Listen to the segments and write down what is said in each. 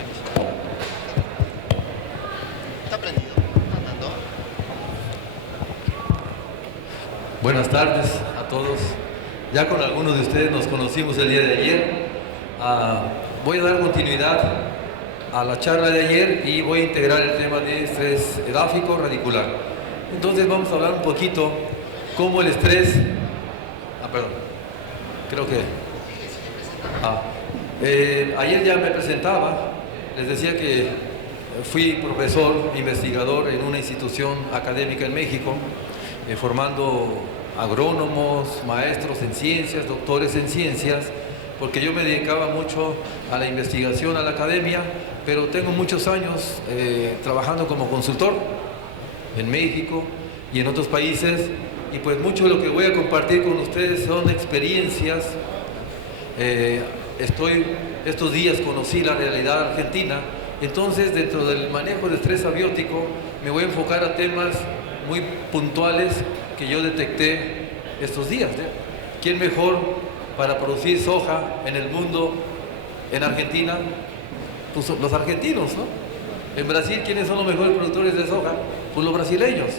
inicio. Está prendido, está andando. Buenas tardes a todos. Ya con algunos de ustedes nos conocimos el día de ayer. Voy a dar continuidad a la charla de ayer y voy a integrar el tema de estrés edáfico radicular. Entonces vamos a hablar un poquito cómo el estrés... perdón. Creo que... ayer ya me presentaba. Les decía que fui profesor, investigador en una institución académica en México, formando agrónomos, maestros en ciencias, doctores en ciencias, porque yo me dedicaba mucho a la investigación, a la academia, pero tengo muchos años trabajando como consultor en México y en otros países, y pues mucho de lo que voy a compartir con ustedes son experiencias. Estos días conocí la realidad argentina, entonces dentro del manejo de estrés abiótico me voy a enfocar a temas muy puntuales que yo detecté estos días. ¿Quién mejor para producir soja en el mundo, en Argentina? Pues los argentinos, ¿no? En Brasil, ¿quiénes son los mejores productores de soja? Pues los brasileños.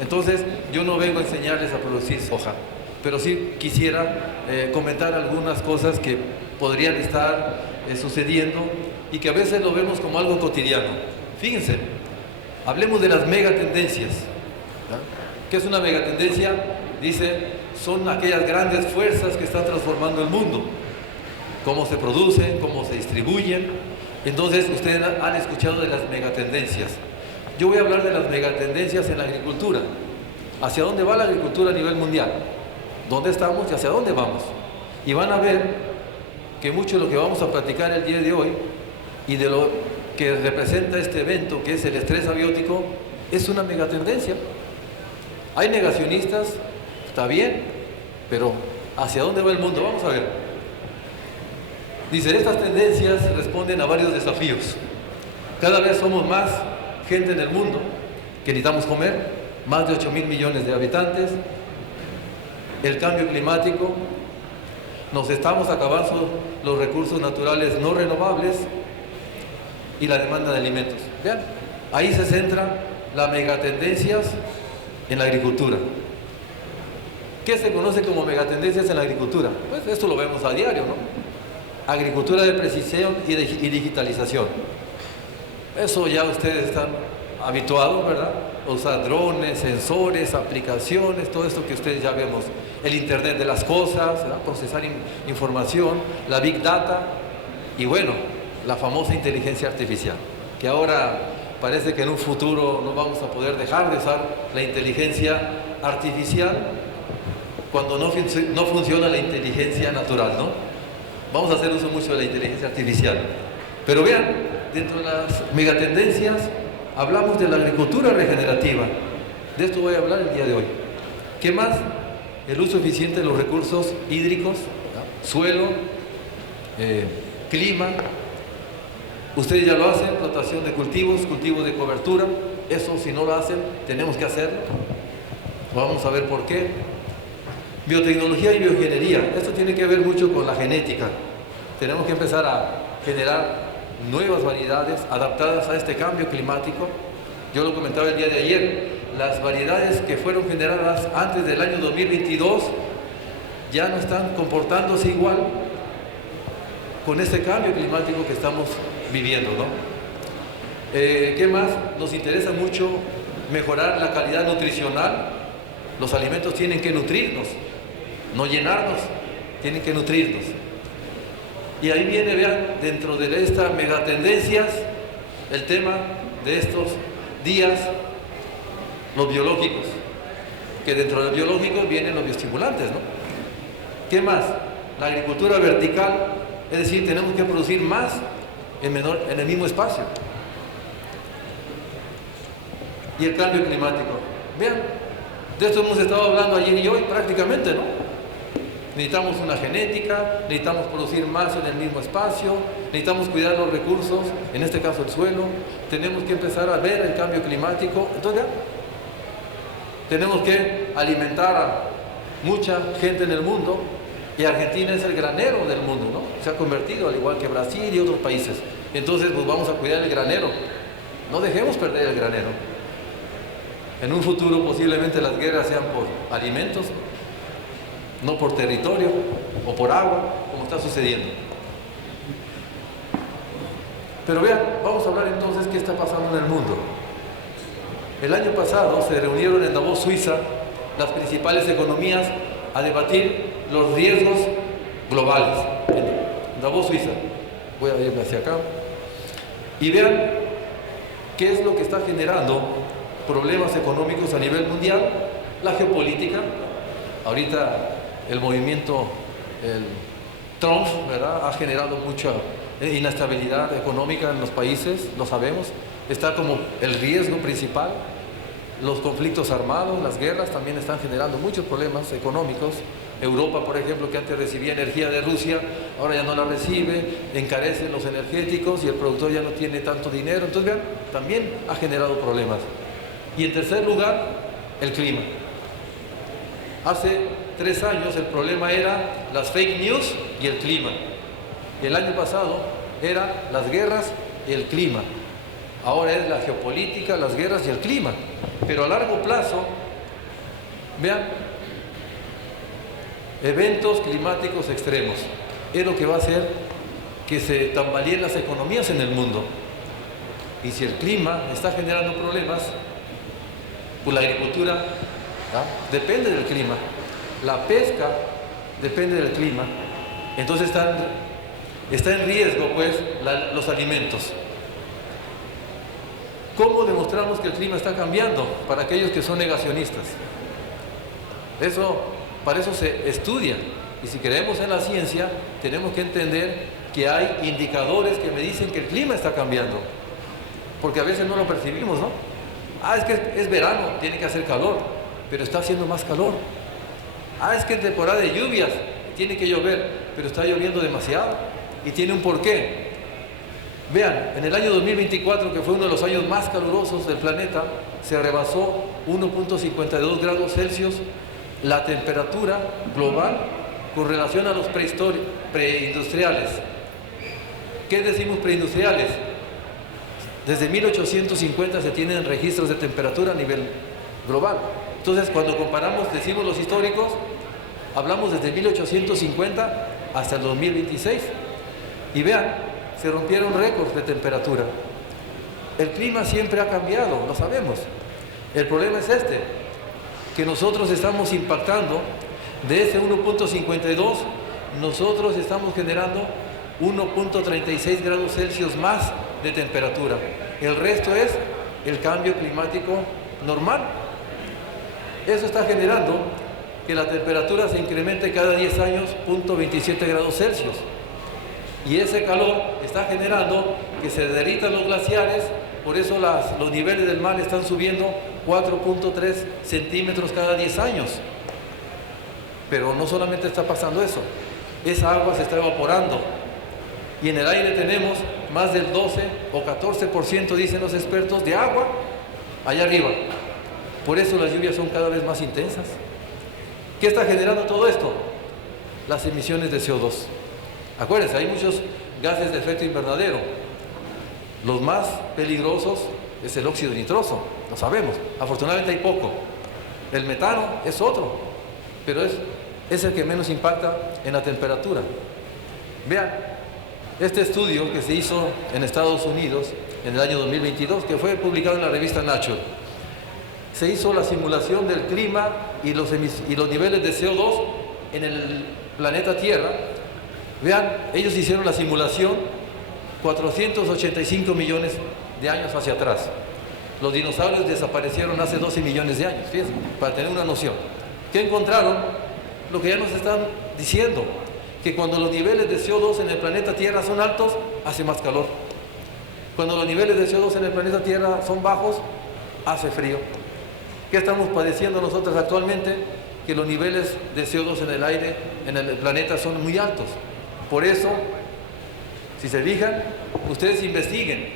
Entonces, yo no vengo a enseñarles a producir soja, pero sí quisiera comentar algunas cosas que podrían estar sucediendo y que a veces lo vemos como algo cotidiano. Fíjense, hablemos de las megatendencias. ¿Qué es una megatendencia? Dice, son aquellas grandes fuerzas que están transformando el mundo. Cómo se producen, cómo se distribuyen. Entonces, ustedes han escuchado de las megatendencias. Yo voy a hablar de las megatendencias en la agricultura. ¿Hacia dónde va la agricultura a nivel mundial? ¿Dónde estamos y hacia dónde vamos? Y van a ver que mucho de lo que vamos a platicar el día de hoy y de lo que representa este evento, que es el estrés abiótico, es una megatendencia. Hay negacionistas, está bien, pero ¿hacia dónde va el mundo? Vamos a ver. Dice, estas tendencias responden a varios desafíos. Cada vez somos más gente en el mundo que necesitamos comer, más de 8.000 millones de habitantes. El cambio climático, nos estamos acabando los recursos naturales no renovables y la demanda de alimentos. Vean, ahí se centra las megatendencias en la agricultura. ¿Qué se conoce como megatendencias en la agricultura? Pues esto lo vemos a diario, ¿no? Agricultura de precisión y digitalización. Eso ya ustedes están habituados, ¿verdad? Usar drones, sensores, aplicaciones, todo esto que ustedes ya vemos. El Internet de las cosas, ¿verdad? Procesar información, la Big Data y bueno, la famosa inteligencia artificial, que ahora parece que en un futuro no vamos a poder dejar de usar la inteligencia artificial cuando no funciona la inteligencia natural, ¿no? Vamos a hacer uso mucho de la inteligencia artificial. Pero vean, dentro de las megatendencias hablamos de la agricultura regenerativa. De esto voy a hablar el día de hoy. ¿Qué más? El uso eficiente de los recursos hídricos, ¿verdad? Suelo, clima. Ustedes ya lo hacen, rotación de cultivos, cultivos de cobertura. Eso si no lo hacen, tenemos que hacerlo. Vamos a ver por qué. Biotecnología y bioingeniería. Esto tiene que ver mucho con la genética. Tenemos que empezar a generar nuevas variedades adaptadas a este cambio climático. Yo lo comentaba el día de ayer, las variedades que fueron generadas antes del año 2022 ya no están comportándose igual con este cambio climático que estamos viviendo, ¿no? ¿Qué más? Nos interesa mucho mejorar la calidad nutricional. Los alimentos tienen que nutrirnos, no llenarnos, tienen que nutrirnos. Y ahí viene, vean, dentro de estas megatendencias, el tema de estos días, los biológicos, que dentro de los biológicos vienen los bioestimulantes, ¿no? ¿Qué más? La agricultura vertical, es decir, tenemos que producir más en el mismo espacio. Y el cambio climático. Vean, de esto hemos estado hablando ayer y hoy prácticamente, ¿no? Necesitamos una genética, necesitamos producir más en el mismo espacio, necesitamos cuidar los recursos, en este caso el suelo, tenemos que empezar a ver el cambio climático. Entonces, tenemos que alimentar a mucha gente en el mundo y Argentina es el granero del mundo, ¿no? se ha convertido, al igual que Brasil y otros países. Entonces, pues vamos a cuidar el granero. No dejemos perder el granero. En un futuro posiblemente las guerras sean por alimentos, no por territorio o por agua, como está sucediendo. Pero vean, vamos a hablar entonces qué está pasando en el mundo. El año pasado se reunieron en Davos, Suiza, las principales economías a debatir los riesgos globales. En Davos, Suiza. Voy a irme hacia acá. Y vean qué es lo que está generando problemas económicos a nivel mundial. La geopolítica. Ahorita el movimiento Trump, ¿verdad?, ha generado mucha inestabilidad económica en los países, lo sabemos. Está como el riesgo principal. Los conflictos armados, las guerras también están generando muchos problemas económicos. Europa, por ejemplo, que antes recibía energía de Rusia, ahora ya no la recibe, encarecen los energéticos y el productor ya no tiene tanto dinero. Entonces, vean, también ha generado problemas. Y en tercer lugar, el clima. Hace 3 años el problema era las fake news y el clima. Y el año pasado era las guerras y el clima. Ahora es la geopolítica, las guerras y el clima. Pero a largo plazo, vean, eventos climáticos extremos es lo que va a hacer que se tambaleen las economías en el mundo. Y si el clima está generando problemas, pues la agricultura depende del clima, la pesca depende del clima. Entonces está en riesgo, pues, los alimentos. ¿Cómo demostramos que el clima está cambiando? Para aquellos que son negacionistas. Para eso se estudia. Y si creemos en la ciencia, tenemos que entender que hay indicadores que me dicen que el clima está cambiando. Porque a veces no lo percibimos, ¿no? Es que es verano, tiene que hacer calor, pero está haciendo más calor. Es que es temporada de lluvias, tiene que llover, pero está lloviendo demasiado. Y tiene un porqué. Vean, en el año 2024, que fue uno de los años más calurosos del planeta, se rebasó 1.52 grados Celsius la temperatura global con relación a los preindustriales. ¿Qué decimos preindustriales? Desde 1850 se tienen registros de temperatura a nivel global. Entonces, cuando comparamos, decimos los históricos, hablamos desde 1850 hasta el 2026. Y vean, se rompieron récords de temperatura. El clima siempre ha cambiado, lo sabemos. El problema es que nosotros estamos impactando de ese 1.52, nosotros estamos generando 1.36 grados Celsius más de temperatura. El resto es el cambio climático normal. Eso está generando que la temperatura se incremente cada 10 años 0.27 grados Celsius. Y ese calor está generando que se derritan los glaciares, por eso los niveles del mar están subiendo 4.3 centímetros cada 10 años. Pero no solamente está pasando eso, esa agua se está evaporando. Y en el aire tenemos más del 12 o 14%, dicen los expertos, de agua allá arriba. Por eso las lluvias son cada vez más intensas. ¿Qué está generando todo esto? Las emisiones de CO2. Acuérdense, hay muchos gases de efecto invernadero. Los más peligrosos es el óxido nitroso, lo sabemos. Afortunadamente hay poco. El metano es otro, pero es el que menos impacta en la temperatura. Vean, este estudio que se hizo en Estados Unidos en el año 2022, que fue publicado en la revista Nature, se hizo la simulación del clima y los niveles de CO2 en el planeta Tierra. Vean, ellos hicieron la simulación 485 millones de años hacia atrás. Los dinosaurios desaparecieron hace 12 millones de años, fíjense, para tener una noción. ¿Qué encontraron? Lo que ya nos están diciendo, que cuando los niveles de CO2 en el planeta Tierra son altos, hace más calor. Cuando los niveles de CO2 en el planeta Tierra son bajos, hace frío. ¿Qué estamos padeciendo nosotros actualmente? Que los niveles de CO2 en el aire, en el planeta, son muy altos. Por eso, si se fijan, ustedes investiguen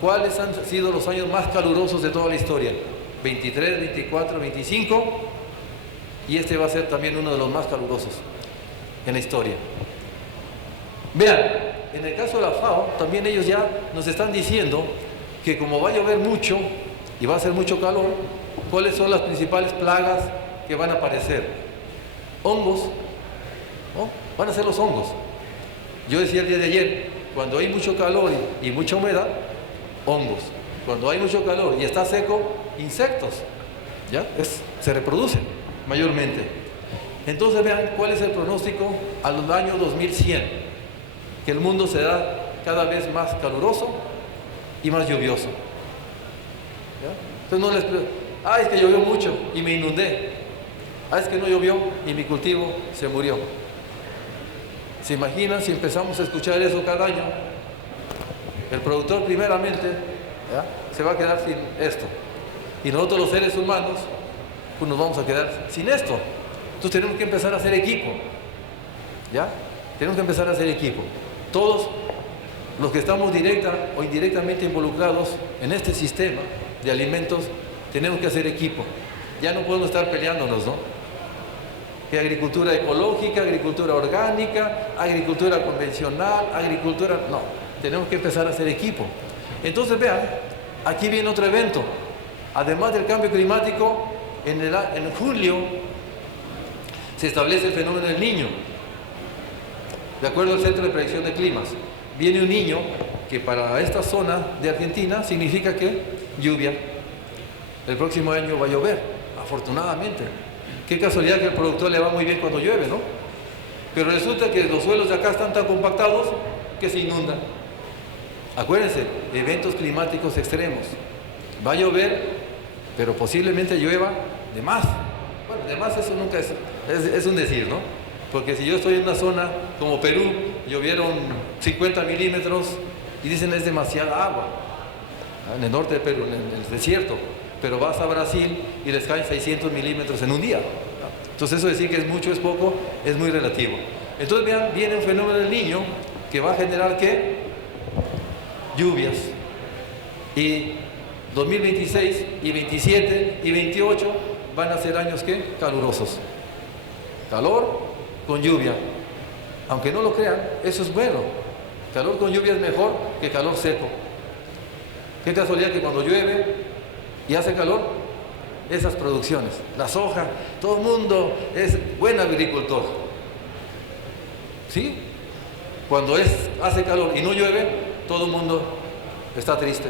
cuáles han sido los años más calurosos de toda la historia. 23, 24, 25, y este va a ser también uno de los más calurosos en la historia. Vean, en el caso de la FAO, también ellos ya nos están diciendo que como va a llover mucho y va a hacer mucho calor, ¿cuáles son las principales plagas que van a aparecer? Hongos, ¿no? Van a ser los hongos. Yo decía el día de ayer, cuando hay mucho calor y mucha humedad, hongos. Cuando hay mucho calor y está seco, insectos. ¿Ya? Se reproducen mayormente. Entonces vean cuál es el pronóstico al año 2100, que el mundo será cada vez más caluroso y más lluvioso. ¿Ya? Entonces no les es que llovió mucho y me inundé. Es que no llovió y mi cultivo se murió. ¿Se imaginan si empezamos a escuchar eso cada año? El productor primeramente, ¿ya?, se va a quedar sin esto. Y nosotros los seres humanos, pues nos vamos a quedar sin esto. Entonces tenemos que empezar a hacer equipo. ¿Ya? Tenemos que empezar a hacer equipo. Todos los que estamos directa o indirectamente involucrados en este sistema de alimentos, tenemos que hacer equipo. Ya no podemos estar peleándonos, ¿no? Que agricultura ecológica, agricultura orgánica, agricultura convencional, agricultura... No, tenemos que empezar a hacer equipo. Entonces vean, aquí viene otro evento. Además del cambio climático, en julio se establece el fenómeno del Niño. De acuerdo al Centro de Predicción de Climas, viene un niño que para esta zona de Argentina significa que lluvia. El próximo año va a llover, afortunadamente. Qué casualidad que al productor le va muy bien cuando llueve, ¿no? Pero resulta que los suelos de acá están tan compactados que se inundan. Acuérdense, eventos climáticos extremos. Va a llover, pero posiblemente llueva de más. Bueno, de más eso nunca es un decir, ¿no? Porque si yo estoy en una zona como Perú, llovieron 50 milímetros y dicen es demasiada agua. En el norte de Perú, en el desierto. Pero vas a Brasil y les caen 600 milímetros en un día. Entonces eso decir que es mucho, es poco, es muy relativo. Entonces vean, viene un fenómeno del Niño que va a generar ¿qué? Lluvias. Y 2026 y 27 y 28 van a ser años ¿qué? Calurosos. Calor con lluvia. Aunque no lo crean, eso es bueno. Calor con lluvia es mejor que calor seco. Qué casualidad que cuando llueve y hace calor, esas producciones, la soja, todo el mundo es buen agricultor. ¿Sí? Cuando hace calor y no llueve, todo el mundo está triste.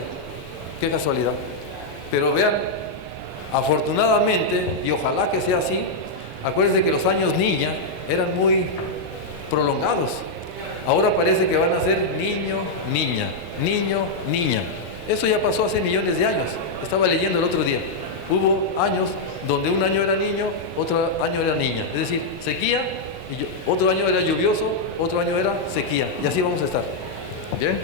Qué casualidad. Pero vean, afortunadamente, y ojalá que sea así, acuérdense que los años niña eran muy prolongados. Ahora parece que van a ser niño, niña, niño, niña. Eso ya pasó hace millones de años. Estaba leyendo el otro día. Hubo años donde un año era niño, otro año era niña. Es decir, sequía, y otro año era lluvioso, otro año era sequía. Y así vamos a estar. ¿Bien?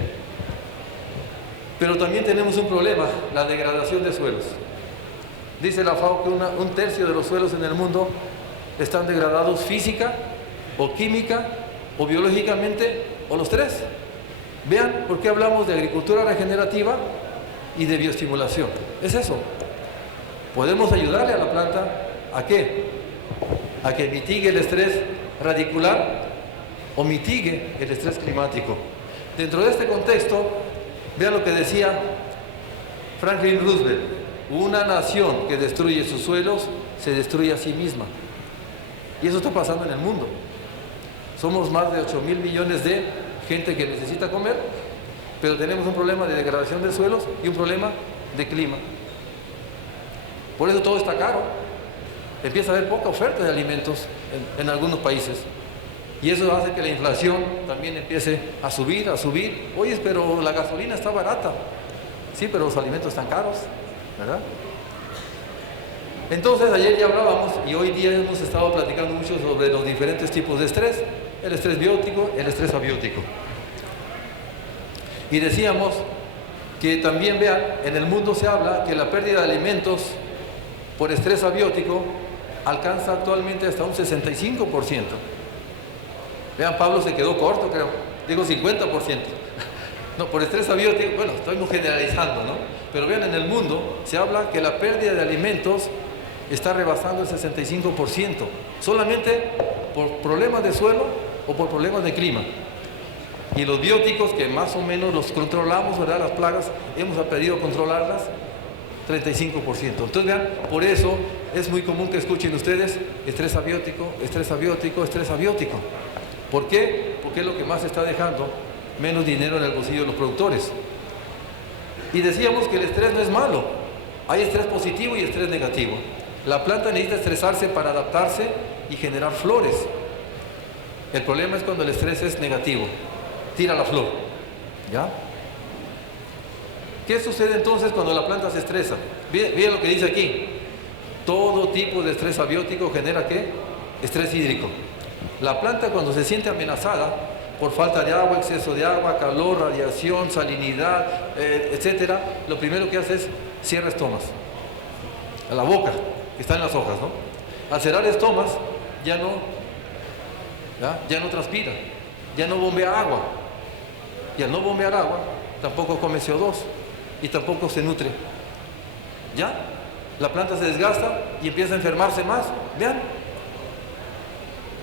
Pero también tenemos un problema, la degradación de suelos. Dice la FAO que un tercio de los suelos en el mundo están degradados física, o química, o biológicamente, o los tres. Vean por qué hablamos de agricultura regenerativa y de bioestimulación. Es eso. Podemos ayudarle a la planta ¿a qué? A que mitigue el estrés radicular o mitigue el estrés climático. Dentro de este contexto, vean lo que decía Franklin Roosevelt: una nación que destruye sus suelos se destruye a sí misma. Y eso está pasando en el mundo. Somos más de 8.000 millones de gente que necesita comer, pero tenemos un problema de degradación de suelos y un problema de clima. Por eso todo está caro. Empieza a haber poca oferta de alimentos en algunos países. Y eso hace que la inflación también empiece a subir, a subir. Oye, pero la gasolina está barata. Sí, pero los alimentos están caros, ¿verdad? Entonces, ayer ya hablábamos y hoy día hemos estado platicando mucho sobre los diferentes tipos de estrés. El estrés biótico, el estrés abiótico. Y decíamos que también, vean, en el mundo se habla que la pérdida de alimentos por estrés abiótico alcanza actualmente hasta un 65%. Vean, Pablo se quedó corto, creo. Digo 50%. No, por estrés abiótico, bueno, estamos generalizando, ¿no? Pero vean, en el mundo se habla que la pérdida de alimentos está rebasando el 65%. Solamente por problemas de suelo o por problemas de clima. Y los bióticos, que más o menos los controlamos, ¿verdad? Las plagas, hemos aprendido a controlarlas 35%. Entonces vean, por eso es muy común que escuchen ustedes estrés abiótico, estrés abiótico, estrés abiótico. ¿Por qué? Porque es lo que más está dejando menos dinero en el bolsillo de los productores. Y decíamos que el estrés no es malo. Hay estrés positivo y estrés negativo. La planta necesita estresarse para adaptarse y generar flores. El problema es cuando el estrés es negativo. Tira la flor. ¿Ya? ¿Qué sucede entonces cuando la planta se estresa? Miren lo que dice aquí. Todo tipo de estrés abiótico genera ¿qué? Estrés hídrico. La planta, cuando se siente amenazada por falta de agua, exceso de agua, calor, radiación, salinidad, etcétera, lo primero que hace es cierra estomas. A la boca, que está en las hojas, ¿no? Al cerrar estomas, ya no transpira, ya no bombea agua. Y al no bombear agua, tampoco come CO2 y tampoco se nutre. ¿Ya? La planta se desgasta y empieza a enfermarse más. Vean.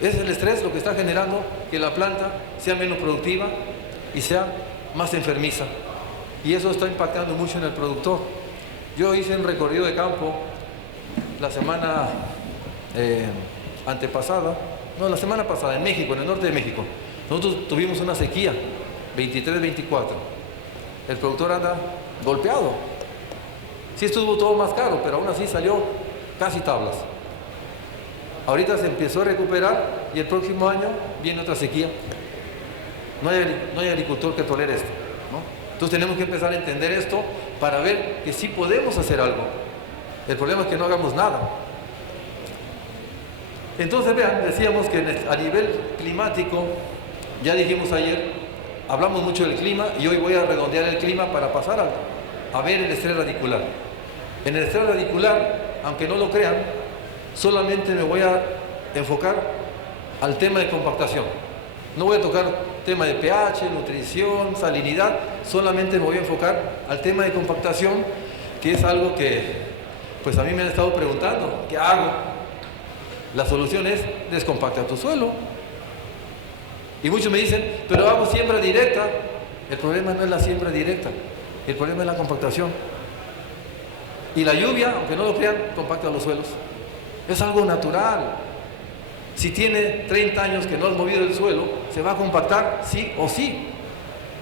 Es el estrés lo que está generando que la planta sea menos productiva y sea más enfermiza. Y eso está impactando mucho en el productor. Yo hice un recorrido de campo la semana la semana pasada en México, en el norte de México. Nosotros tuvimos una sequía, 23-24. El productor anda golpeado. Sí estuvo todo más caro, pero aún así salió casi tablas. Ahorita se empezó a recuperar y el próximo año viene otra sequía. No hay agricultor que tolere esto, ¿no? Entonces tenemos que empezar a entender esto para ver que sí podemos hacer algo. El problema es que no hagamos nada. Entonces vean, decíamos que a nivel climático, ya dijimos ayer, hablamos mucho del clima y hoy voy a redondear el clima para pasar a ver el estrés radicular. En el estrés radicular, aunque no lo crean, solamente me voy a enfocar al tema de compactación. No voy a tocar tema de pH, nutrición, salinidad, solamente me voy a enfocar al tema de compactación, que es algo que pues a mí me han estado preguntando, ¿qué hago? La solución es descompacta tu suelo. Y muchos me dicen, pero hago siembra directa. El problema no es la siembra directa, el problema es la compactación. Y la lluvia, aunque no lo crean, compacta los suelos. Es algo natural. Si tiene 30 años que no has movido el suelo, se va a compactar sí o sí.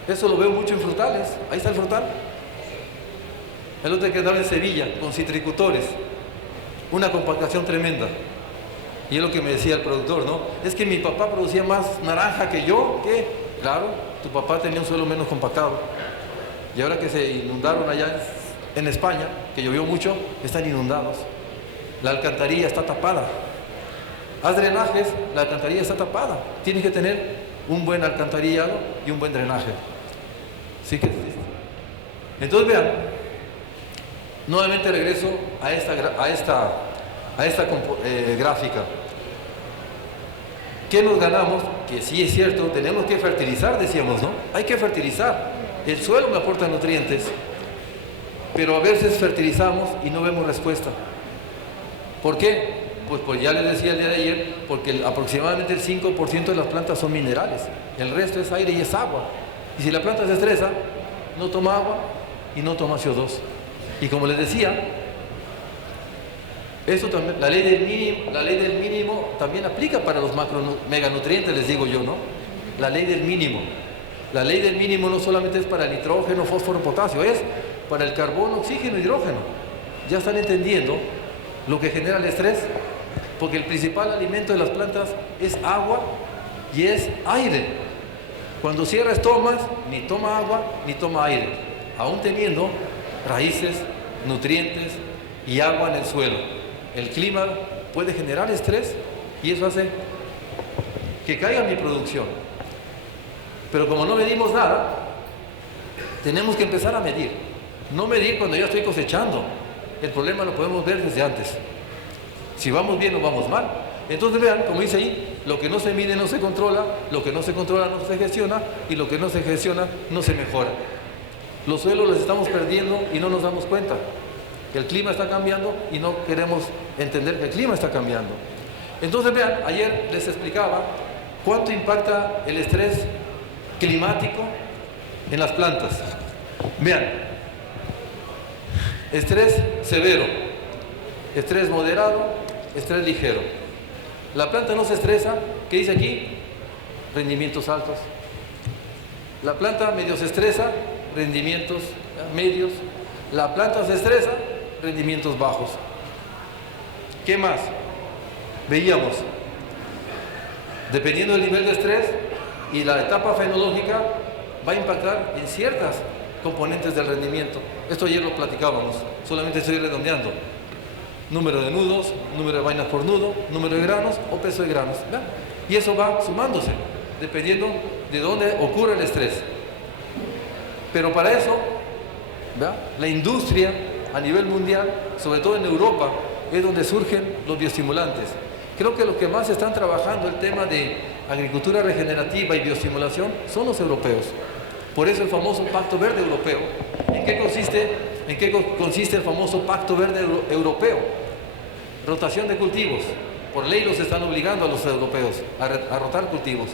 Eso lo veo mucho en frutales. Ahí está el frutal. El otro que andaba en Sevilla con citricultores. Una compactación tremenda. Y es lo que me decía el productor, ¿no? Es que mi papá producía más naranja que yo. ¿Qué? Claro, tu papá tenía un suelo menos compactado. Y ahora que se inundaron allá en España, que llovió mucho, están inundados. La alcantarilla está tapada. Haz drenajes, la alcantarilla está tapada. Tienes que tener un buen alcantarillado y un buen drenaje. Sí que existe. Entonces vean, nuevamente regreso a esta gráfica. ¿Qué nos ganamos? Que sí es cierto, tenemos que fertilizar, decíamos, ¿no? Hay que fertilizar. El suelo me aporta nutrientes, pero a veces fertilizamos y no vemos respuesta. ¿Por qué? Pues ya les decía el día de ayer, porque aproximadamente el 5% de las plantas son minerales, el resto es aire y es agua. Y si la planta se estresa, no toma agua y no toma CO2. Y como les decía, eso también, la ley del mínimo también aplica para los meganutrientes, les digo yo, ¿no? La ley del mínimo. La ley del mínimo no solamente es para el nitrógeno, fósforo, potasio, es para el carbono, oxígeno, hidrógeno. Ya están entendiendo lo que genera el estrés, porque el principal alimento de las plantas es agua y es aire. Cuando cierra estomas, ni toma agua ni toma aire, aún teniendo raíces, nutrientes y agua en el suelo. El clima puede generar estrés y eso hace que caiga mi producción. Pero como no medimos nada, tenemos que empezar a medir. No medir cuando ya estoy cosechando. El problema lo podemos ver desde antes. Si vamos bien o vamos mal. Entonces vean, como dice ahí, lo que no se mide no se controla, lo que no se controla no se gestiona y lo que no se gestiona no se mejora. Los suelos los estamos perdiendo y no nos damos cuenta. Que el clima está cambiando y no queremos entender que el clima está cambiando. Entonces vean, ayer les explicaba cuánto impacta el estrés climático en las plantas. Vean, estrés severo, estrés moderado, estrés ligero. La planta no se estresa, ¿qué dice aquí? Rendimientos altos. La planta medio se estresa, rendimientos medios. La planta se estresa, rendimientos bajos. ¿Qué más? Veíamos, dependiendo del nivel de estrés y la etapa fenológica, va a impactar en ciertas componentes del rendimiento. Esto ayer lo platicábamos, solamente estoy redondeando. Número de nudos, número de vainas por nudo, número de granos o peso de granos, ¿verdad? Y eso va sumándose, dependiendo de dónde ocurre el estrés. Pero para eso, ¿verdad?, la industria a nivel mundial, sobre todo en Europa, es donde surgen los bioestimulantes. Creo que los que más están trabajando el tema de agricultura regenerativa y bioestimulación son los europeos. Por eso el famoso Pacto Verde Europeo. ¿En qué consiste el famoso Pacto Verde Europeo? Rotación de cultivos. Por ley los están obligando a los europeos a rotar cultivos.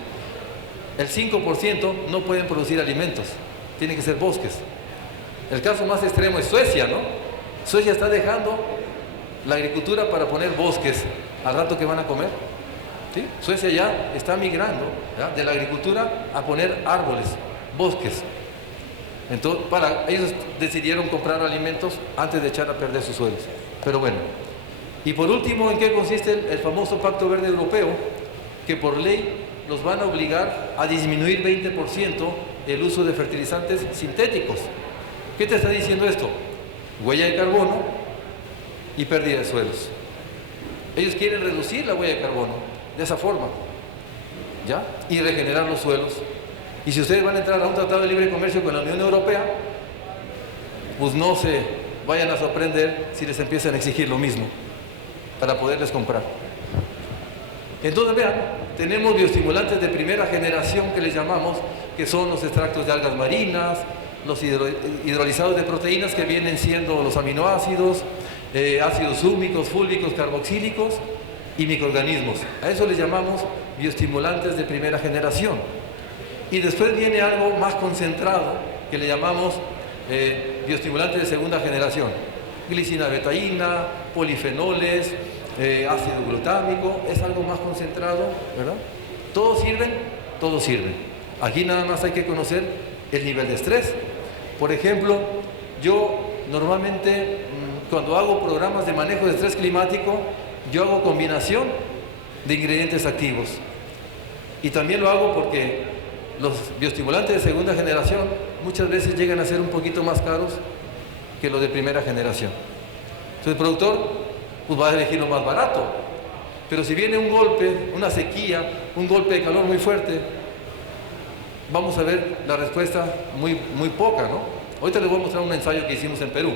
El 5% no pueden producir alimentos, tienen que ser bosques. El caso más extremo es Suecia, ¿no? Suecia está dejando la agricultura para poner bosques al rato que van a comer. ¿Sí? Suecia ya está migrando, ¿ya?, de la agricultura a poner árboles, bosques. Entonces, ellos decidieron comprar alimentos antes de echar a perder sus suelos. Pero bueno. Y por último, ¿en qué consiste el famoso Pacto Verde Europeo? Que por ley los van a obligar a disminuir 20% el uso de fertilizantes sintéticos. ¿Qué te está diciendo esto? Huella de carbono y pérdida de suelos. Ellos quieren reducir la huella de carbono de esa forma, ¿ya?, y regenerar los suelos. Y si ustedes van a entrar a un tratado de libre comercio con la Unión Europea, pues no se vayan a sorprender si les empiezan a exigir lo mismo para poderles comprar. Entonces vean, tenemos bioestimulantes de primera generación que les llamamos, que son los extractos de algas marinas, los hidrolizados de proteínas, que vienen siendo los aminoácidos, ácidos húmicos, fúlvicos, carboxílicos y microorganismos. A eso les llamamos bioestimulantes de primera generación. Y después viene algo más concentrado que le llamamos bioestimulantes de segunda generación. Glicina betaína, polifenoles, ácido glutámico, es algo más concentrado, ¿verdad? ¿Todos sirven? Todos sirven. Aquí nada más hay que conocer el nivel de estrés. Por ejemplo, yo normalmente cuando hago programas de manejo de estrés climático, yo hago combinación de ingredientes activos. Y también lo hago porque los bioestimulantes de segunda generación muchas veces llegan a ser un poquito más caros que los de primera generación. Entonces el productor pues va a elegir lo más barato. Pero si viene un golpe, una sequía, un golpe de calor muy fuerte, vamos a ver la respuesta muy poca, ¿no? Ahorita les voy a mostrar un ensayo que hicimos en Perú.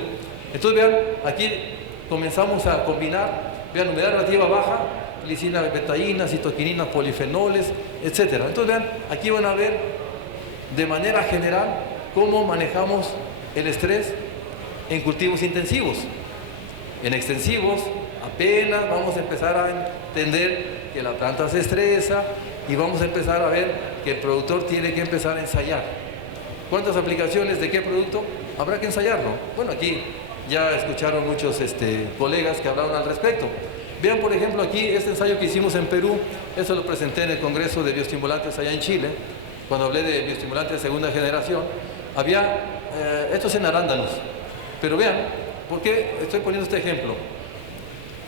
Entonces vean, aquí comenzamos a combinar, vean, humedad relativa baja, glicina betaína, citoquininas, polifenoles, etc. Entonces vean, aquí van a ver de manera general cómo manejamos el estrés en cultivos intensivos. En extensivos apenas vamos a empezar a entender que la planta se estresa y vamos a empezar a ver que el productor tiene que empezar a ensayar. ¿Cuántas aplicaciones de qué producto? Habrá que ensayarlo. Bueno, aquí ya escucharon muchos colegas que hablaron al respecto. Vean, por ejemplo, aquí este ensayo que hicimos en Perú, eso lo presenté en el Congreso de Bioestimulantes allá en Chile, cuando hablé de bioestimulantes de segunda generación. Había, estos en arándanos, pero vean, ¿por qué estoy poniendo este ejemplo?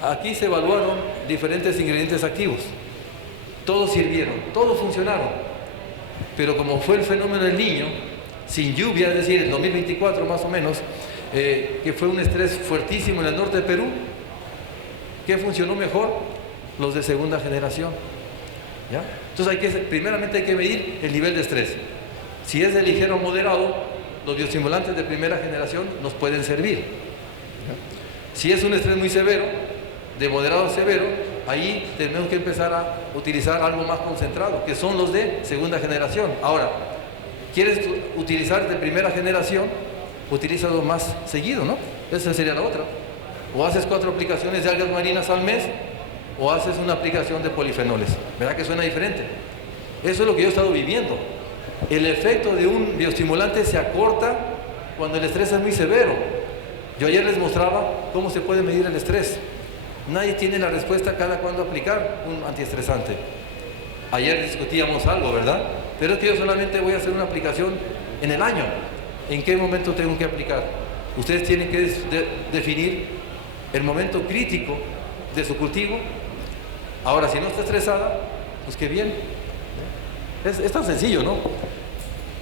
Aquí se evaluaron diferentes ingredientes activos, todos sirvieron, todos funcionaron, pero como fue el fenómeno del Niño, sin lluvia, es decir, el 2024 más o menos, que fue un estrés fuertísimo en el norte de Perú, ¿qué funcionó mejor? Los de segunda generación, ¿ya? Entonces primeramente hay que medir el nivel de estrés. Si es de ligero o moderado, los bioestimulantes de primera generación nos pueden servir, ¿ya? Si es un estrés muy severo, de moderado a severo, ahí tenemos que empezar a utilizar algo más concentrado, que son los de segunda generación. Ahora, ¿quieres utilizar de primera generación? Utilízalo más seguido, ¿no? Esa sería la otra. O haces 4 aplicaciones de algas marinas al mes, o haces una aplicación de polifenoles. ¿Verdad que suena diferente? Eso es lo que yo he estado viviendo. El efecto de un bioestimulante se acorta cuando el estrés es muy severo. Yo ayer les mostraba cómo se puede medir el estrés. Nadie tiene la respuesta cada cuándo aplicar un antiestresante. Ayer discutíamos algo, ¿verdad? Pero es que yo solamente voy a hacer una aplicación en el año. ¿En qué momento tengo que aplicar? Ustedes tienen que definir el momento crítico de su cultivo. Ahora, si no está estresada, pues qué bien. Es tan sencillo, ¿no?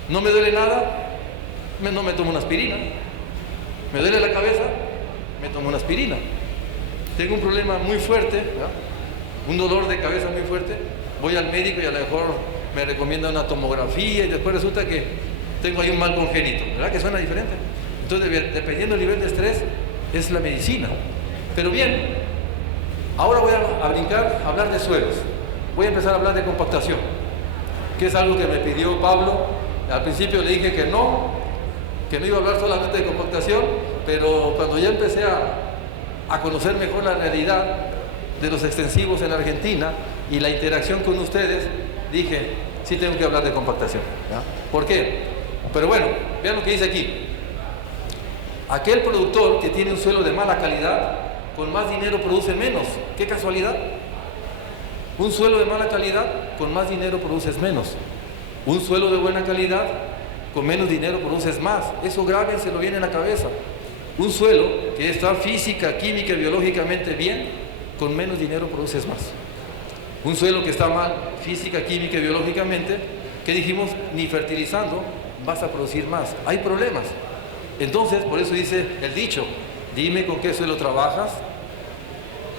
No me duele nada, no me tomo una aspirina. Me duele la cabeza, me tomo una aspirina. Tengo un problema muy fuerte, ¿verdad? Un dolor de cabeza muy fuerte, voy al médico y a lo mejor me recomienda una tomografía y después resulta que tengo ahí un mal congénito, ¿verdad? Que suena diferente. Entonces, dependiendo del nivel de estrés, es la medicina. Pero bien, ahora voy a brincar a hablar de suelos. Voy a empezar a hablar de compactación, que es algo que me pidió Pablo. Al principio le dije que no iba a hablar solamente de compactación, pero cuando ya empecé a conocer mejor la realidad de los extensivos en Argentina y la interacción con ustedes, dije, sí tengo que hablar de compactación. ¿Ya? ¿Por qué? Pero bueno, vean lo que dice aquí. Aquel productor que tiene un suelo de mala calidad, con más dinero produce menos. ¡Qué casualidad! Un suelo de mala calidad, con más dinero produces menos. Un suelo de buena calidad, con menos dinero produces más. Eso grábenselo bien en la cabeza. Un suelo que está física, química y biológicamente bien, con menos dinero produces más. Un suelo que está mal física, química y biológicamente, que dijimos, ni fertilizando vas a producir más. Hay problemas. Entonces, por eso dice el dicho, dime con qué suelo trabajas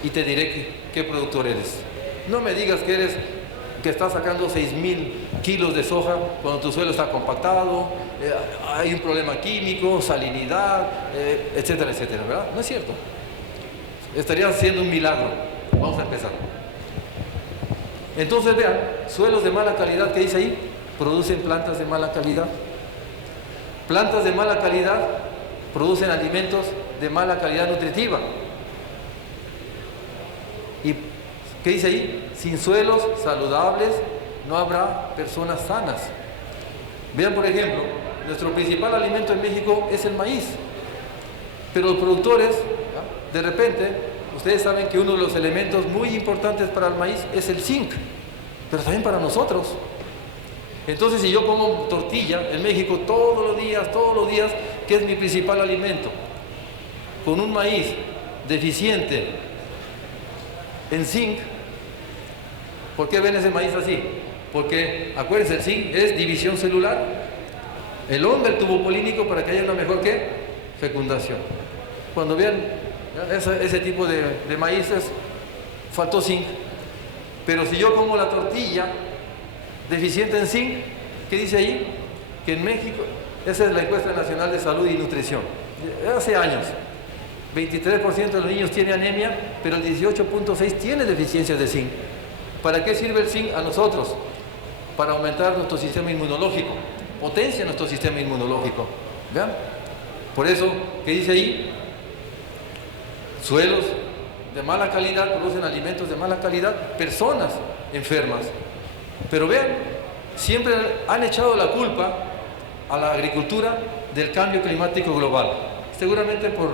y te diré qué productor eres. No me digas que estás sacando 6,000 kilos de soja cuando tu suelo está compactado, hay un problema químico, salinidad, etcétera, etcétera, ¿verdad? No es cierto. Estaría haciendo un milagro. Vamos a empezar. Entonces vean, suelos de mala calidad, ¿qué dice ahí? Producen plantas de mala calidad. Plantas de mala calidad producen alimentos de mala calidad nutritiva. ¿Y qué dice ahí? Sin suelos saludables no habrá personas sanas. Vean, por ejemplo, nuestro principal alimento en México es el maíz. Pero los productores, de repente, ustedes saben que uno de los elementos muy importantes para el maíz es el zinc, pero también para nosotros. Entonces, si yo como tortilla en México todos los días, ¿qué es mi principal alimento? Con un maíz deficiente en zinc. ¿Por qué ven ese maíz así? Porque, acuérdense, el zinc es división celular. El hombre, el tubo polínico para que haya una mejor, ¿qué? Fecundación. Cuando vean ese tipo de maíces, faltó zinc. Pero si yo como la tortilla deficiente en zinc, ¿qué dice ahí? Que en México, esa es la encuesta nacional de salud y nutrición, hace años, 23% de los niños tiene anemia, pero el 18.6% tiene deficiencias de zinc. ¿Para qué sirve el zinc a nosotros? Para aumentar nuestro sistema inmunológico, potencia nuestro sistema inmunológico. ¿Vean? Por eso, ¿qué dice ahí? Suelos de mala calidad producen alimentos de mala calidad, personas enfermas. Pero vean, siempre han echado la culpa a la agricultura del cambio climático global, seguramente por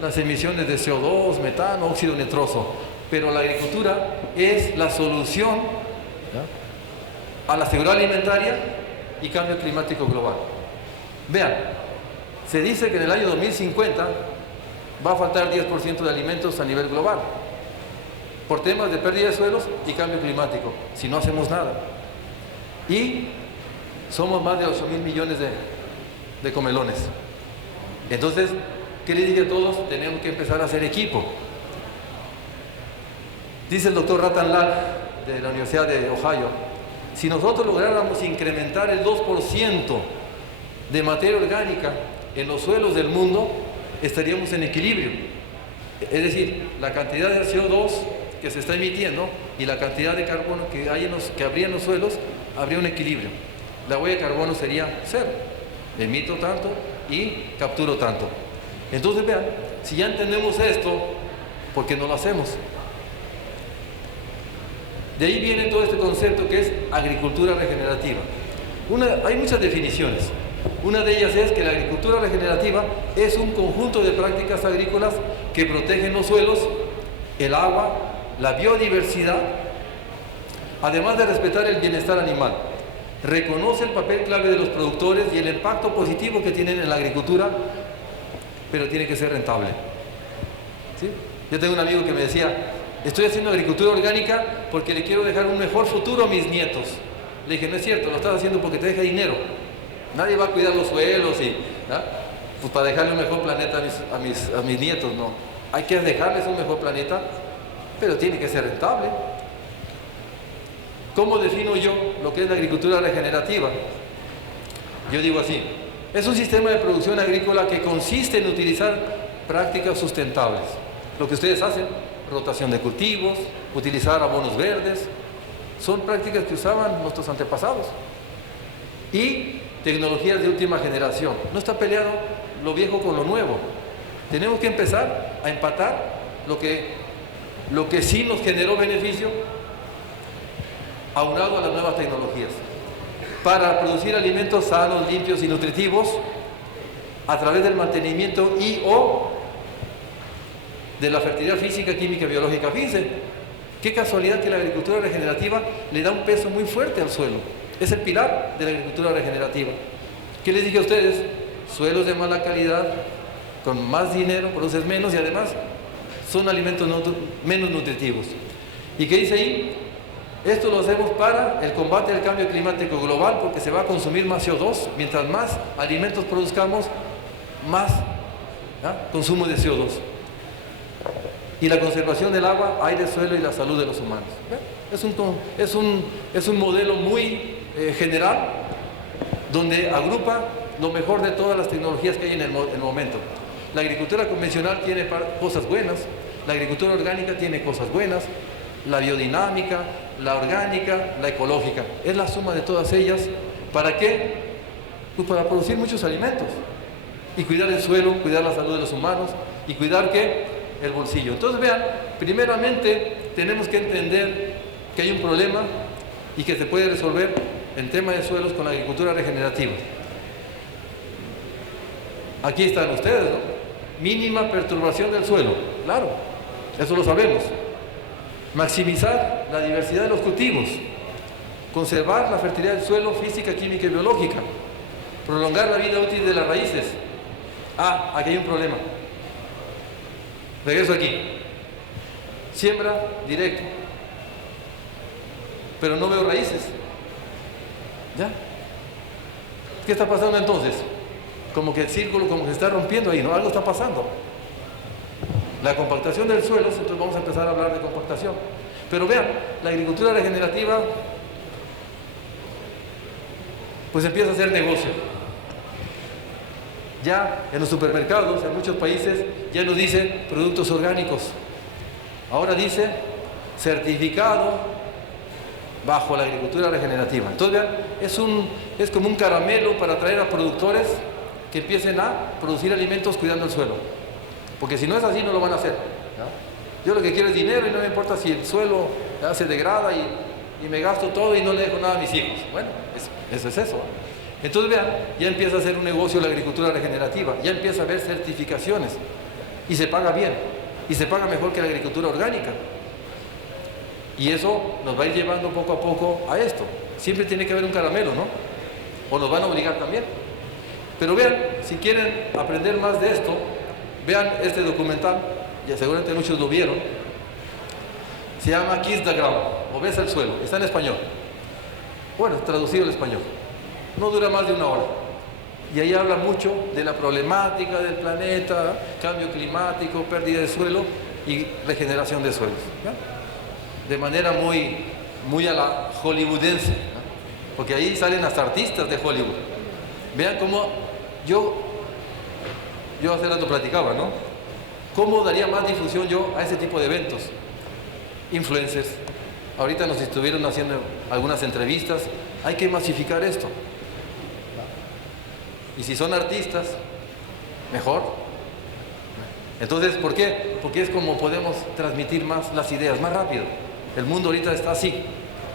las emisiones de CO2, metano, óxido nitroso, pero la agricultura es la solución a la seguridad alimentaria y cambio climático global. Vean, se dice que en el año 2050 va a faltar 10% de alimentos a nivel global por temas de pérdida de suelos y cambio climático, si no hacemos nada. Y somos más de 8,000 millones de comelones. Entonces, ¿qué les dije a todos? Tenemos que empezar a hacer equipo. Dice el doctor Ratan Lal de la Universidad de Ohio, si nosotros lográramos incrementar el 2% de materia orgánica en los suelos del mundo, estaríamos en equilibrio. Es decir, la cantidad de CO2 que se está emitiendo y la cantidad de carbono que habría en los suelos, habría un equilibrio. La huella de carbono sería cero. Emito tanto y capturo tanto. Entonces vean, si ya entendemos esto, ¿por qué no lo hacemos? De ahí viene todo este concepto que es agricultura regenerativa. Hay muchas definiciones. Una de ellas es que la agricultura regenerativa es un conjunto de prácticas agrícolas que protegen los suelos, el agua, la biodiversidad, además de respetar el bienestar animal. Reconoce el papel clave de los productores y el impacto positivo que tienen en la agricultura, pero tiene que ser rentable. ¿Sí? Yo tengo un amigo que me decía, estoy haciendo agricultura orgánica porque le quiero dejar un mejor futuro a mis nietos. Le dije, no es cierto, lo estás haciendo porque te deja dinero. Nadie va a cuidar los suelos y, pues para dejarle un mejor planeta a mis nietos, no. Hay que dejarles un mejor planeta, pero tiene que ser rentable. ¿Cómo defino yo lo que es la agricultura regenerativa? Yo digo así, es un sistema de producción agrícola que consiste en utilizar prácticas sustentables. Lo que ustedes hacen, rotación de cultivos, utilizar abonos verdes, son prácticas que usaban nuestros antepasados. Y tecnologías de última generación. No está peleado lo viejo con lo nuevo. Tenemos que empezar a empatar lo que sí nos generó beneficio, aunado a las nuevas tecnologías, para producir alimentos sanos, limpios y nutritivos a través del mantenimiento y/o de la fertilidad física, química y biológica. Fíjense, qué casualidad que la agricultura regenerativa le da un peso muy fuerte al suelo. Es el pilar de la agricultura regenerativa. ¿Qué les dije a ustedes? Suelos de mala calidad, con más dinero, produces menos y además son alimentos menos nutritivos. ¿Y qué dice ahí? Esto lo hacemos para el combate al cambio climático global, porque se va a consumir más CO2. Mientras más alimentos produzcamos, más consumo de CO2. Y la conservación del agua, aire, suelo y la salud de los humanos. Es un modelo muy general, donde agrupa lo mejor de todas las tecnologías que hay en el momento. La agricultura convencional tiene cosas buenas, la agricultura orgánica tiene cosas buenas, la biodinámica, la orgánica, la ecológica. Es la suma de todas ellas. ¿Para qué? Pues para producir muchos alimentos y cuidar el suelo, cuidar la salud de los humanos y cuidar ¿qué? El bolsillo. Entonces vean, primeramente tenemos que entender que hay un problema y que se puede resolver en tema de suelos con la agricultura regenerativa. Aquí están ustedes, ¿no? Mínima perturbación del suelo, claro, eso lo sabemos. Maximizar la diversidad de los cultivos, conservar la fertilidad del suelo física, química y biológica, prolongar la vida útil de las raíces. Aquí hay un problema. Regreso aquí. Siembra directo, pero no veo raíces. ¿Ya? ¿Qué está pasando entonces? Como que el círculo como que se está rompiendo ahí, ¿no? Algo está pasando. La compactación del suelo, entonces vamos a empezar a hablar de compactación. Pero vean, la agricultura regenerativa pues empieza a hacer negocio. Ya en los supermercados, en muchos países, ya no dice productos orgánicos. Ahora dice certificado bajo la agricultura regenerativa. Entonces vean, es como un caramelo para atraer a productores que empiecen a producir alimentos cuidando el suelo. Porque si no es así, no lo van a hacer. Yo lo que quiero es dinero y no me importa si el suelo se degrada y me gasto todo y no le dejo nada a mis hijos. Bueno, eso es eso. Entonces vean, ya empieza a hacer un negocio la agricultura regenerativa, ya empieza a haber certificaciones y se paga bien, y se paga mejor que la agricultura orgánica. Y eso nos va a ir llevando poco a poco a esto. Siempre tiene que haber un caramelo, ¿no? O nos van a obligar también. Pero vean, si quieren aprender más de esto, vean este documental, ya seguramente muchos lo vieron. Se llama Kiss the Ground, o Besa el suelo, está en español. Bueno, traducido al español. No dura más de 1 hora. Y ahí habla mucho de la problemática del planeta, cambio climático, pérdida de suelo y regeneración de suelos. ¿Ya? De manera muy a la hollywoodense, ¿no? Porque ahí salen hasta artistas de Hollywood. Vean cómo yo hace rato platicaba, ¿no? ¿Cómo daría más difusión yo a ese tipo de eventos? Influencers. Ahorita nos estuvieron haciendo algunas entrevistas. Hay que masificar esto. Y si son artistas, mejor. Entonces, ¿por qué? Porque es como podemos transmitir más las ideas, más rápido. El mundo ahorita está así.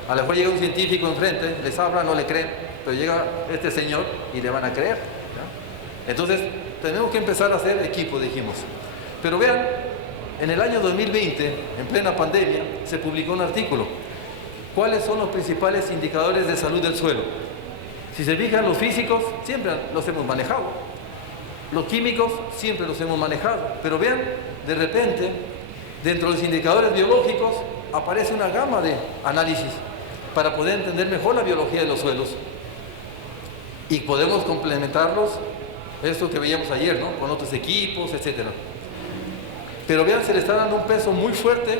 A lo mejor llega un científico enfrente, les habla, no le creen. pero llega este señor y le van a creer, ¿ya? Entonces, tenemos que empezar a hacer equipo, dijimos. Pero vean, en el año 2020, en plena pandemia, se publicó un artículo. ¿Cuáles son los principales indicadores de salud del suelo? Si se fijan, los físicos siempre los hemos manejado. Los químicos siempre los hemos manejado. Pero vean, de repente, dentro de los indicadores biológicos, aparece una gama de análisis para poder entender mejor la biología de los suelos. Y podemos complementarlos, esto que veíamos ayer, ¿no? Con otros equipos, etcétera. Pero vean, se le está dando un peso muy fuerte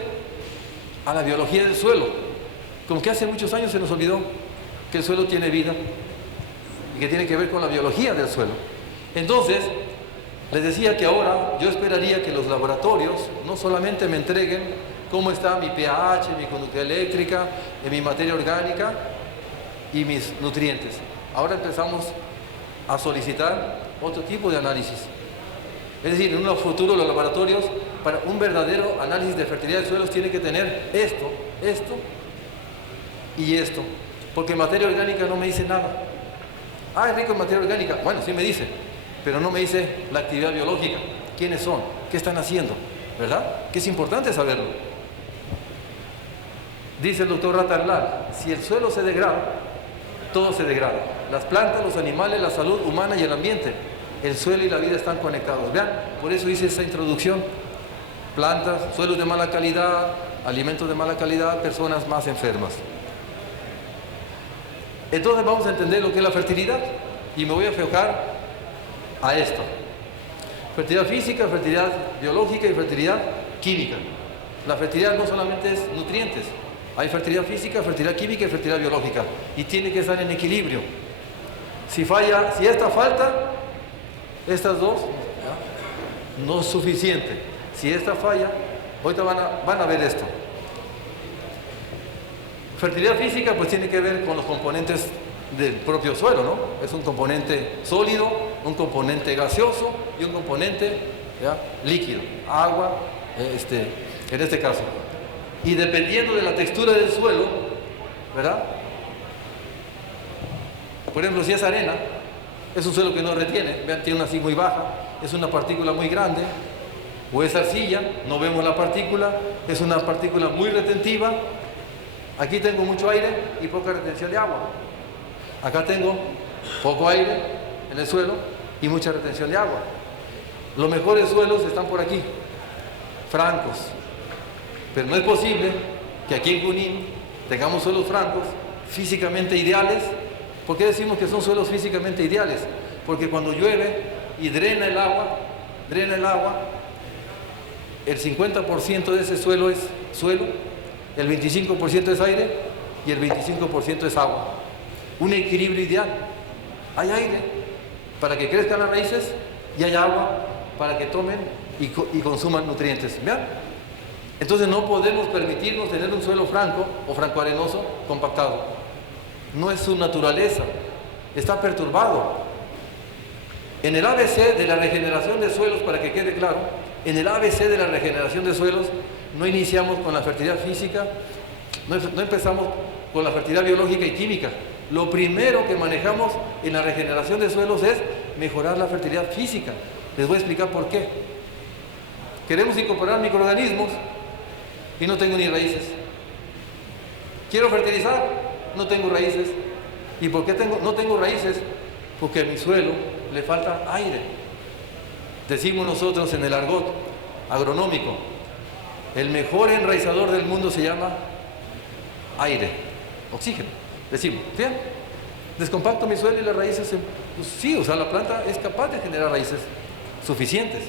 a la biología del suelo. Como que hace muchos años se nos olvidó que el suelo tiene vida y que tiene que ver con la biología del suelo. Entonces, les decía que ahora yo esperaría que los laboratorios no solamente me entreguen cómo está mi pH, mi conductividad eléctrica, mi materia orgánica y mis nutrientes. Ahora empezamos a solicitar otro tipo de análisis. Es decir, en un futuro los laboratorios, para un verdadero análisis de fertilidad de suelos, tienen que tener esto, esto y esto. Porque materia orgánica no me dice nada. Ah, es rico en materia orgánica. Bueno, sí me dice, pero no me dice la actividad biológica. ¿Quiénes son? ¿Qué están haciendo? ¿Verdad? Que es importante saberlo. Dice el doctor Ratarlal, si el suelo se degrada, todo se degrada. Las plantas, los animales, la salud humana y el ambiente. El suelo y la vida están conectados. Vean, por eso hice esa introducción. Plantas, suelos de mala calidad, alimentos de mala calidad, personas más enfermas. Entonces vamos a entender lo que es la fertilidad y me voy a enfocar a esto. Fertilidad física, fertilidad biológica y fertilidad química. La fertilidad no solamente es nutrientes, hay fertilidad física, fertilidad química y fertilidad biológica y tiene que estar en equilibrio. Si esta falta, estas dos, no es suficiente. Si esta falla, ahorita van a ver esto. Fertilidad física pues tiene que ver con los componentes del propio suelo, ¿no? Es un componente sólido, un componente gaseoso y un componente, ¿ya?, líquido, agua, en este caso. Y dependiendo de la textura del suelo, ¿verdad? Por ejemplo, si es arena, es un suelo que no retiene, vean, tiene una así muy baja, es una partícula muy grande. O es arcilla, no vemos la partícula, es una partícula muy retentiva. Aquí tengo mucho aire y poca retención de agua. Acá tengo poco aire en el suelo y mucha retención de agua. Los mejores suelos están por aquí, francos. Pero no es posible que aquí en Junín tengamos suelos francos, físicamente ideales. ¿Por qué decimos que son suelos físicamente ideales? Porque cuando llueve y drena el agua, el 50% de ese suelo es suelo, el 25% es aire y el 25% es agua. Un equilibrio ideal. Hay aire para que crezcan las raíces y hay agua para que tomen y consuman nutrientes. ¿Vean? Entonces no podemos permitirnos tener un suelo franco o francoarenoso compactado. No es su naturaleza, está perturbado. En el ABC de la regeneración de suelos, para que quede claro, en el ABC de la regeneración de suelos no iniciamos con la fertilidad física, no empezamos con la fertilidad biológica y química. Lo primero que manejamos en la regeneración de suelos es mejorar la fertilidad física. Les voy a explicar por qué. Queremos incorporar microorganismos y no tengo ni raíces. Quiero fertilizar, no tengo raíces. ¿Y por qué no tengo raíces? Porque a mi suelo le falta aire. Decimos nosotros en el argot agronómico, el mejor enraizador del mundo se llama aire, oxígeno. Decimos, ¿bien? Descompacto mi suelo y las raíces, pues sí, o sea, la planta es capaz de generar raíces suficientes.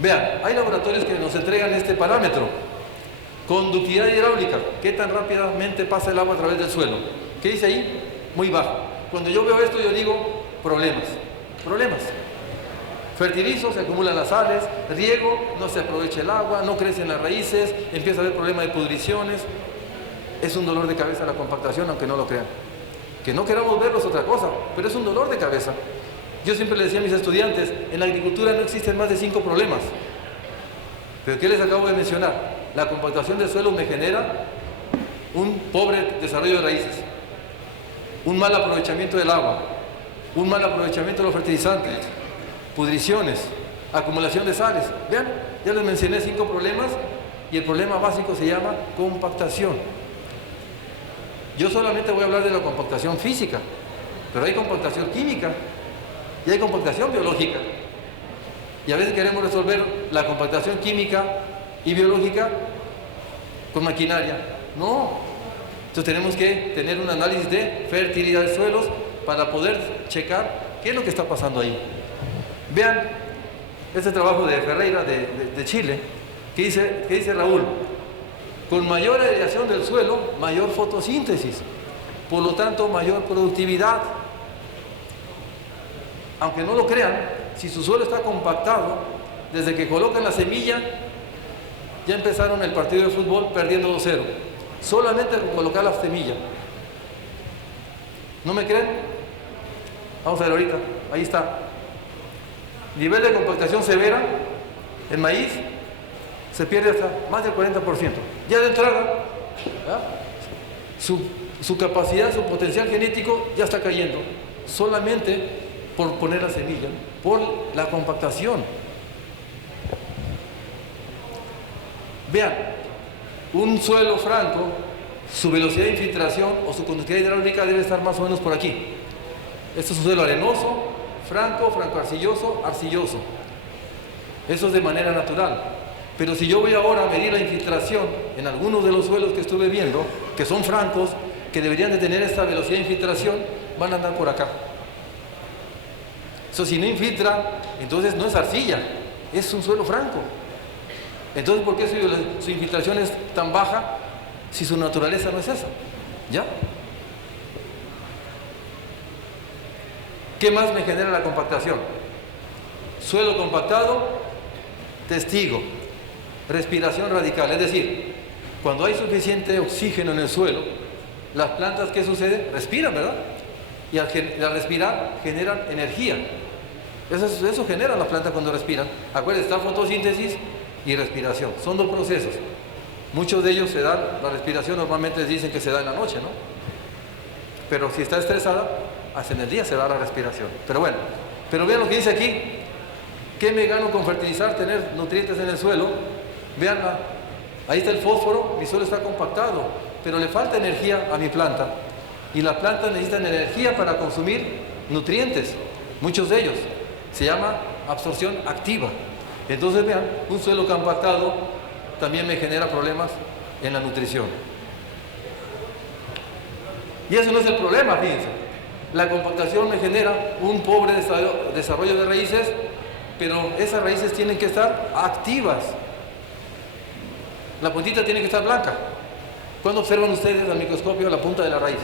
Vean, hay laboratorios que nos entregan este parámetro. Conductividad hidráulica, ¿qué tan rápidamente pasa el agua a través del suelo? ¿Qué dice ahí? Muy bajo. Cuando yo veo esto, yo digo problemas. Fertilizo, se acumulan las sales, riego, no se aprovecha el agua, no crecen las raíces, empieza a haber problemas de pudriciones. Es un dolor de cabeza la compactación, aunque no lo crean. Que no queramos verlo es otra cosa, pero es un dolor de cabeza. Yo siempre le decía a mis estudiantes, en la agricultura no existen más de 5 problemas. Pero ¿qué les acabo de mencionar? La compactación del suelo me genera un pobre desarrollo de raíces. un mal aprovechamiento del agua, un mal aprovechamiento de los fertilizantes, pudriciones, acumulación de sales. Vean, ya les mencioné 5 problemas y el problema básico se llama compactación. Yo solamente voy a hablar de la compactación física, pero hay compactación química y hay compactación biológica. Y a veces queremos resolver la compactación química y biológica con maquinaria. No. Entonces tenemos que tener un análisis de fertilidad de suelos para poder checar qué es lo que está pasando ahí. Vean este trabajo de Ferreira de Chile, que dice Raúl: con mayor aireación del suelo, mayor fotosíntesis, por lo tanto mayor productividad. Aunque no lo crean, si su suelo está compactado, desde que colocan la semilla, ya empezaron el partido de fútbol perdiendo 2-0. Solamente con colocar la semilla. ¿No me creen? Vamos a ver ahorita. Ahí está. Nivel de compactación severa. El maíz se pierde hasta más del 40%. Ya de entrada, su capacidad, su potencial genético ya está cayendo. Solamente por poner la semilla, por la compactación. Vean, un suelo franco, su velocidad de infiltración o su conductividad hidráulica debe estar más o menos por aquí. Este es un suelo arenoso, franco arcilloso, arcilloso. Eso es de manera natural. Pero si yo voy ahora a medir la infiltración en algunos de los suelos que estuve viendo, que son francos, que deberían de tener esta velocidad de infiltración, van a andar por acá. Eso, si no infiltra, entonces no es arcilla, es un suelo franco. Entonces, ¿por qué su infiltración es tan baja si su naturaleza no es esa? ¿Ya? ¿Qué más me genera la compactación? Suelo compactado, testigo, respiración radical. Es decir, cuando hay suficiente oxígeno en el suelo, las plantas, ¿qué sucede? Respiran, ¿verdad? Y al respirar generan energía. Eso genera las plantas cuando respiran. Acuérdense, está fotosíntesis y respiración. Son 2 procesos. Muchos de ellos se dan, la respiración normalmente dicen que se da en la noche, ¿no? Pero si está estresada, hasta en el día se da la respiración. Pero bueno, pero vean lo que dice aquí. ¿Qué me gano con fertilizar, tener nutrientes en el suelo? Veanla. Ahí está el fósforo, mi suelo está compactado, pero le falta energía a mi planta. Y las plantas necesitan energía para consumir nutrientes, muchos de ellos. Se llama absorción activa. Entonces vean, un suelo compactado también me genera problemas en la nutrición. Y eso no es el problema, fíjense. La compactación me genera un pobre desarrollo de raíces, pero esas raíces tienen que estar activas. La puntita tiene que estar blanca. ¿Cuándo observan ustedes al microscopio la punta de la raíz?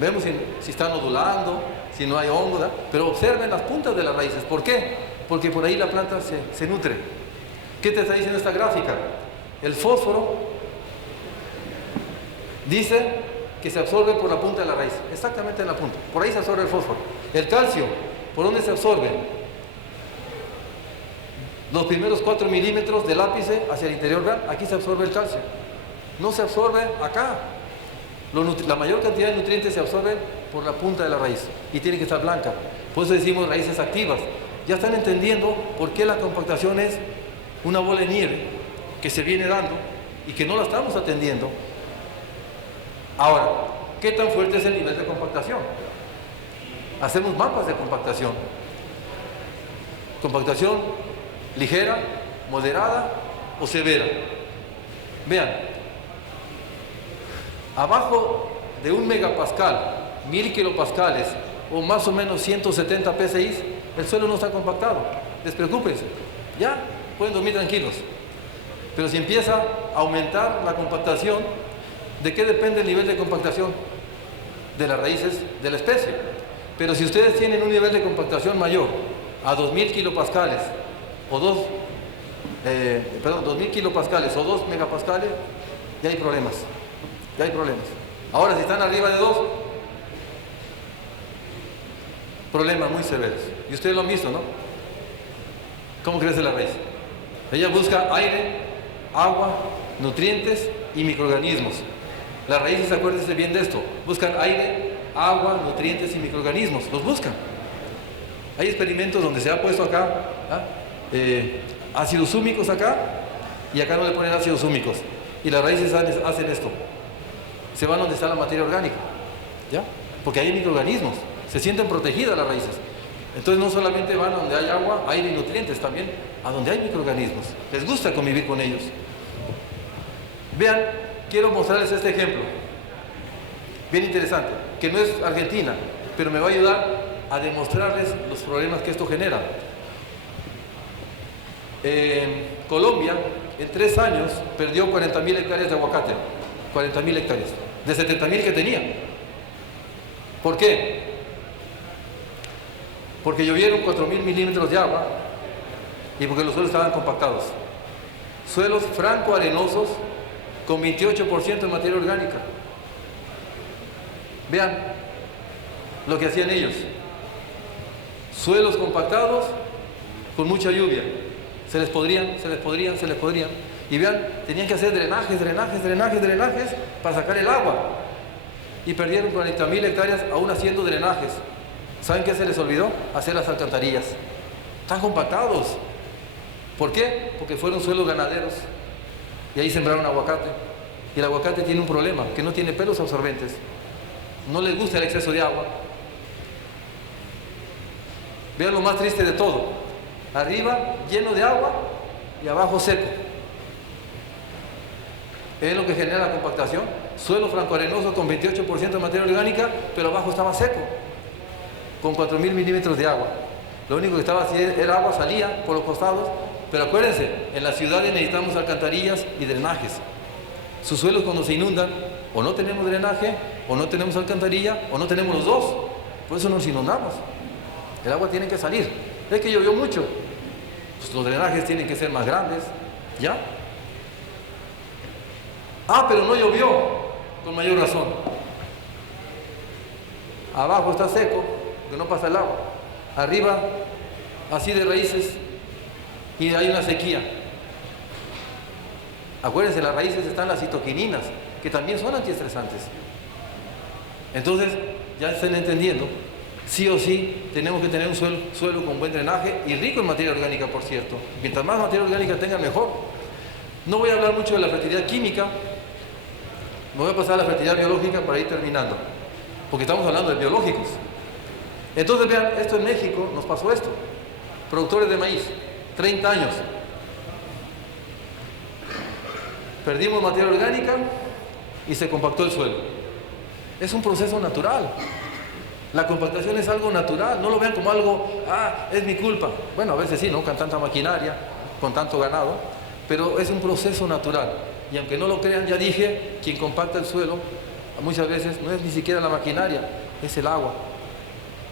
Vemos si está nodulando, si no hay hongo, ¿verdad? Pero observen las puntas de las raíces. ¿Por qué? Porque por ahí la planta se nutre. ¿Qué te está diciendo esta gráfica? El fósforo dice que se absorbe por la punta de la raíz, exactamente en la punta. Por ahí se absorbe el fósforo. El calcio, ¿por dónde se absorbe? Los primeros 4 milímetros del ápice hacia el interior, ¿verdad? Aquí se absorbe el calcio. No se absorbe acá. La mayor cantidad de nutrientes se absorben por la punta de la raíz y tiene que estar blanca. Por eso decimos raíces activas. Ya están entendiendo por qué la compactación es una bola de nieve que se viene dando y que no la estamos atendiendo. Ahora, ¿qué tan fuerte es el nivel de compactación? Hacemos mapas de compactación. Compactación ligera, moderada o severa. Vean, abajo de 1 megapascal, 1000 kilopascales o más o menos 170 psi, el suelo no está compactado. Despreocúpense, ya pueden dormir tranquilos. Pero si empieza a aumentar la compactación, ¿de qué depende el nivel de compactación? De las raíces de la especie. Pero si ustedes tienen un nivel de compactación mayor a 2000 kilopascales o 2000 kilopascales o 2 megapascales, ya hay problemas. Ya hay problemas. Ahora, si están arriba de 2, problemas muy severos. Y ustedes lo han visto, ¿no? ¿Cómo crece la raíz? Ella busca aire, agua, nutrientes y microorganismos. Las raíces, acuérdense bien de esto, buscan aire, agua, nutrientes y microorganismos. Los buscan. Hay experimentos donde se ha puesto acá ácidos húmicos acá y acá no le ponen ácidos húmicos. Y las raíces hacen esto. Se van donde está la materia orgánica. ¿Ya? Porque hay microorganismos. Se sienten protegidas las raíces. Entonces no solamente van a donde hay agua, aire y nutrientes, también a donde hay microorganismos. Les gusta convivir con ellos. Vean, quiero mostrarles este ejemplo. Bien interesante, que no es Argentina, pero me va a ayudar a demostrarles los problemas que esto genera. Colombia, en 3 años, perdió 40.000 hectáreas de aguacate. 40.000 hectáreas, de 70.000 que tenía. ¿Por qué? Porque llovieron 4.000 milímetros de agua y porque los suelos estaban compactados. Suelos franco-arenosos con 28% de materia orgánica. Vean lo que hacían ellos. Suelos compactados con mucha lluvia. Se les podrían. Y vean, tenían que hacer drenajes para sacar el agua. Y perdieron 40.000 hectáreas aún haciendo drenajes. ¿Saben qué se les olvidó? Hacer las alcantarillas. Están compactados. ¿Por qué? Porque fueron suelos ganaderos. Y ahí sembraron aguacate. Y el aguacate tiene un problema, que no tiene pelos absorbentes. No les gusta el exceso de agua. Vean lo más triste de todo. Arriba lleno de agua y abajo seco. Es lo que genera la compactación. Suelo francoarenoso con 28% de materia orgánica, pero abajo estaba seco, con 4.000 milímetros de agua. Lo único que estaba así era agua, salía por los costados. Pero acuérdense, en las ciudades necesitamos alcantarillas y drenajes. Sus suelos cuando se inundan, o no tenemos drenaje, o no tenemos alcantarilla, o no tenemos los dos. Por eso nos inundamos. El agua tiene que salir. Es que llovió mucho. Pues los drenajes tienen que ser más grandes. ¿Ya? Ah, pero no llovió. Con mayor razón. Abajo está seco, que no pasa el agua. Arriba, así de raíces, y hay una sequía. Acuérdense, en las raíces están las citoquininas, que también son antiestresantes. Entonces, ya están entendiendo, sí o sí tenemos que tener un suelo con buen drenaje y rico en materia orgánica, por cierto. Mientras más materia orgánica tenga, mejor. No voy a hablar mucho de la fertilidad química, me voy a pasar a la fertilidad biológica para ir terminando, porque estamos hablando de biológicos. Entonces vean, esto en México nos pasó esto. Productores de maíz, 30 años. Perdimos materia orgánica y se compactó el suelo. Es un proceso natural. La compactación es algo natural. No lo vean como algo, es mi culpa. Bueno, a veces sí, ¿no? Con tanta maquinaria, con tanto ganado. Pero es un proceso natural. Y aunque no lo crean, ya dije, quien compacta el suelo, muchas veces no es ni siquiera la maquinaria, es el agua.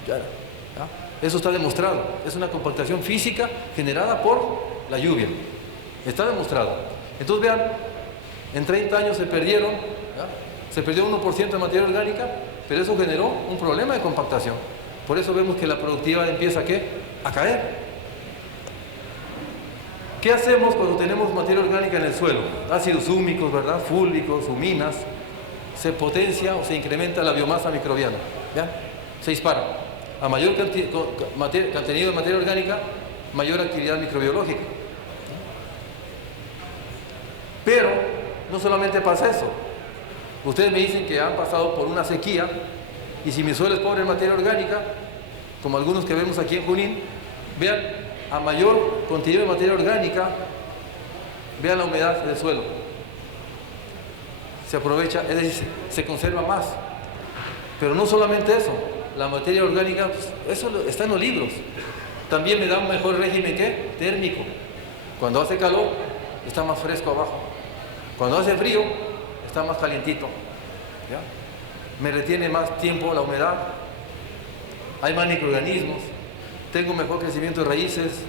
¿Ya? Eso está demostrado. Es una compactación física generada por la lluvia. Está demostrado. Entonces vean, en 30 años se perdieron, se perdió 1% de materia orgánica, pero eso generó un problema de compactación. Por eso vemos que la productividad empieza a caer. ¿Qué hacemos cuando tenemos materia orgánica en el suelo? Ácidos húmicos, ¿verdad? Fúlvicos, huminas. Se potencia o se incrementa la biomasa microbiana. ¿Ya? Se dispara. A mayor contenido de materia orgánica, mayor actividad microbiológica. Pero no solamente pasa eso. Ustedes me dicen que han pasado por una sequía y si mi suelo es pobre en materia orgánica, como algunos que vemos aquí en Junín, vean, a mayor contenido de materia orgánica, vean la humedad del suelo. Se aprovecha, es decir, se conserva más. Pero no solamente eso, la materia orgánica, pues, eso está en los libros. También me da un mejor régimen térmico. Cuando hace calor, está más fresco abajo. Cuando hace frío, está más calientito. ¿Ya? Me retiene más tiempo la humedad. Hay más microorganismos. Tengo mejor crecimiento de raíces.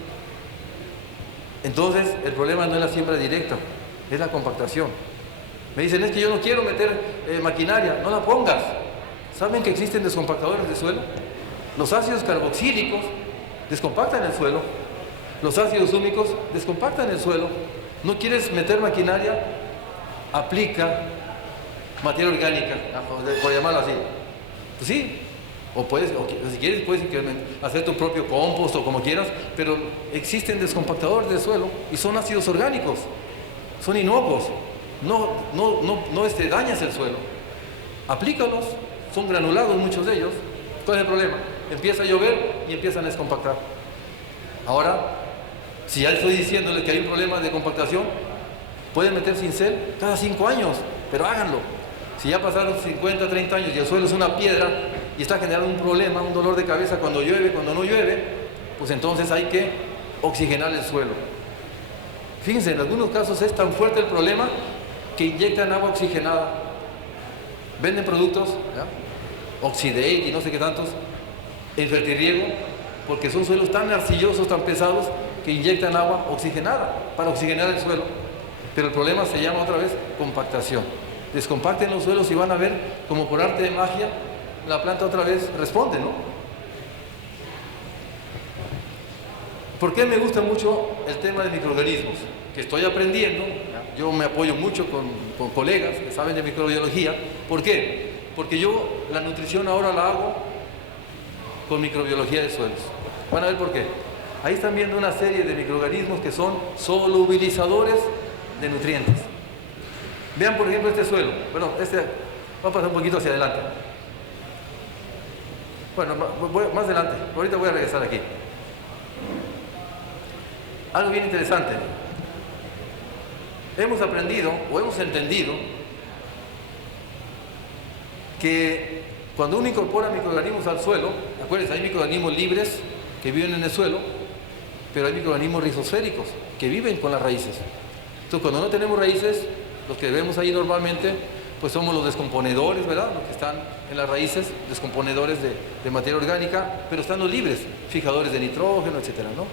Entonces, el problema no es la siembra directa, es la compactación. Me dicen, es que yo no quiero meter maquinaria. No la pongas. ¿Saben que existen descompactadores de suelo? Los ácidos carboxílicos descompactan el suelo. Los ácidos húmicos descompactan el suelo. ¿No quieres meter maquinaria? Aplica materia orgánica, por llamarlo así. Pues sí, si quieres puedes hacer tu propio compost o como quieras, pero existen descompactadores de suelo y son ácidos orgánicos, son inocuos, no dañas el suelo. Aplícalos, son granulados muchos de ellos. ¿Cuál es el problema? Empieza a llover y empiezan a descompactar. Ahora, si ya estoy diciéndole que hay un problema de compactación, pueden meter cincel cada 5 años, pero háganlo. Si ya pasaron 50, 30 años y el suelo es una piedra y está generando un problema, un dolor de cabeza cuando llueve, cuando no llueve, pues entonces hay que oxigenar el suelo. Fíjense, en algunos casos es tan fuerte el problema que inyectan agua oxigenada. Venden productos, ¿ya? Oxidate y no sé qué tantos, en Fertirriego, porque son suelos tan arcillosos, tan pesados, que inyectan agua oxigenada para oxigenar el suelo. Pero el problema se llama otra vez compactación. Descompacten los suelos y van a ver como por arte de magia la planta otra vez responde, ¿no? ¿Por qué me gusta mucho el tema de microorganismos? Que estoy aprendiendo, yo me apoyo mucho con colegas que saben de microbiología. ¿Por qué? Porque yo la nutrición ahora la hago con microbiología de suelos. Van a ver por qué. Ahí están viendo una serie de microorganismos que son solubilizadores de nutrientes. Vean por ejemplo este suelo. Bueno, va a pasar un poquito hacia adelante. Bueno, más adelante. Ahorita voy a regresar aquí. Algo bien interesante. Hemos aprendido o hemos entendido que cuando uno incorpora microorganismos al suelo, acuérdense, hay microorganismos libres que viven en el suelo, pero hay microorganismos rizosféricos que viven con las raíces. Entonces, cuando no tenemos raíces, los que vemos ahí normalmente, pues somos los descomponedores, ¿verdad? Los que están en las raíces, descomponedores de materia orgánica, pero están los libres, fijadores de nitrógeno, etcétera, ¿no?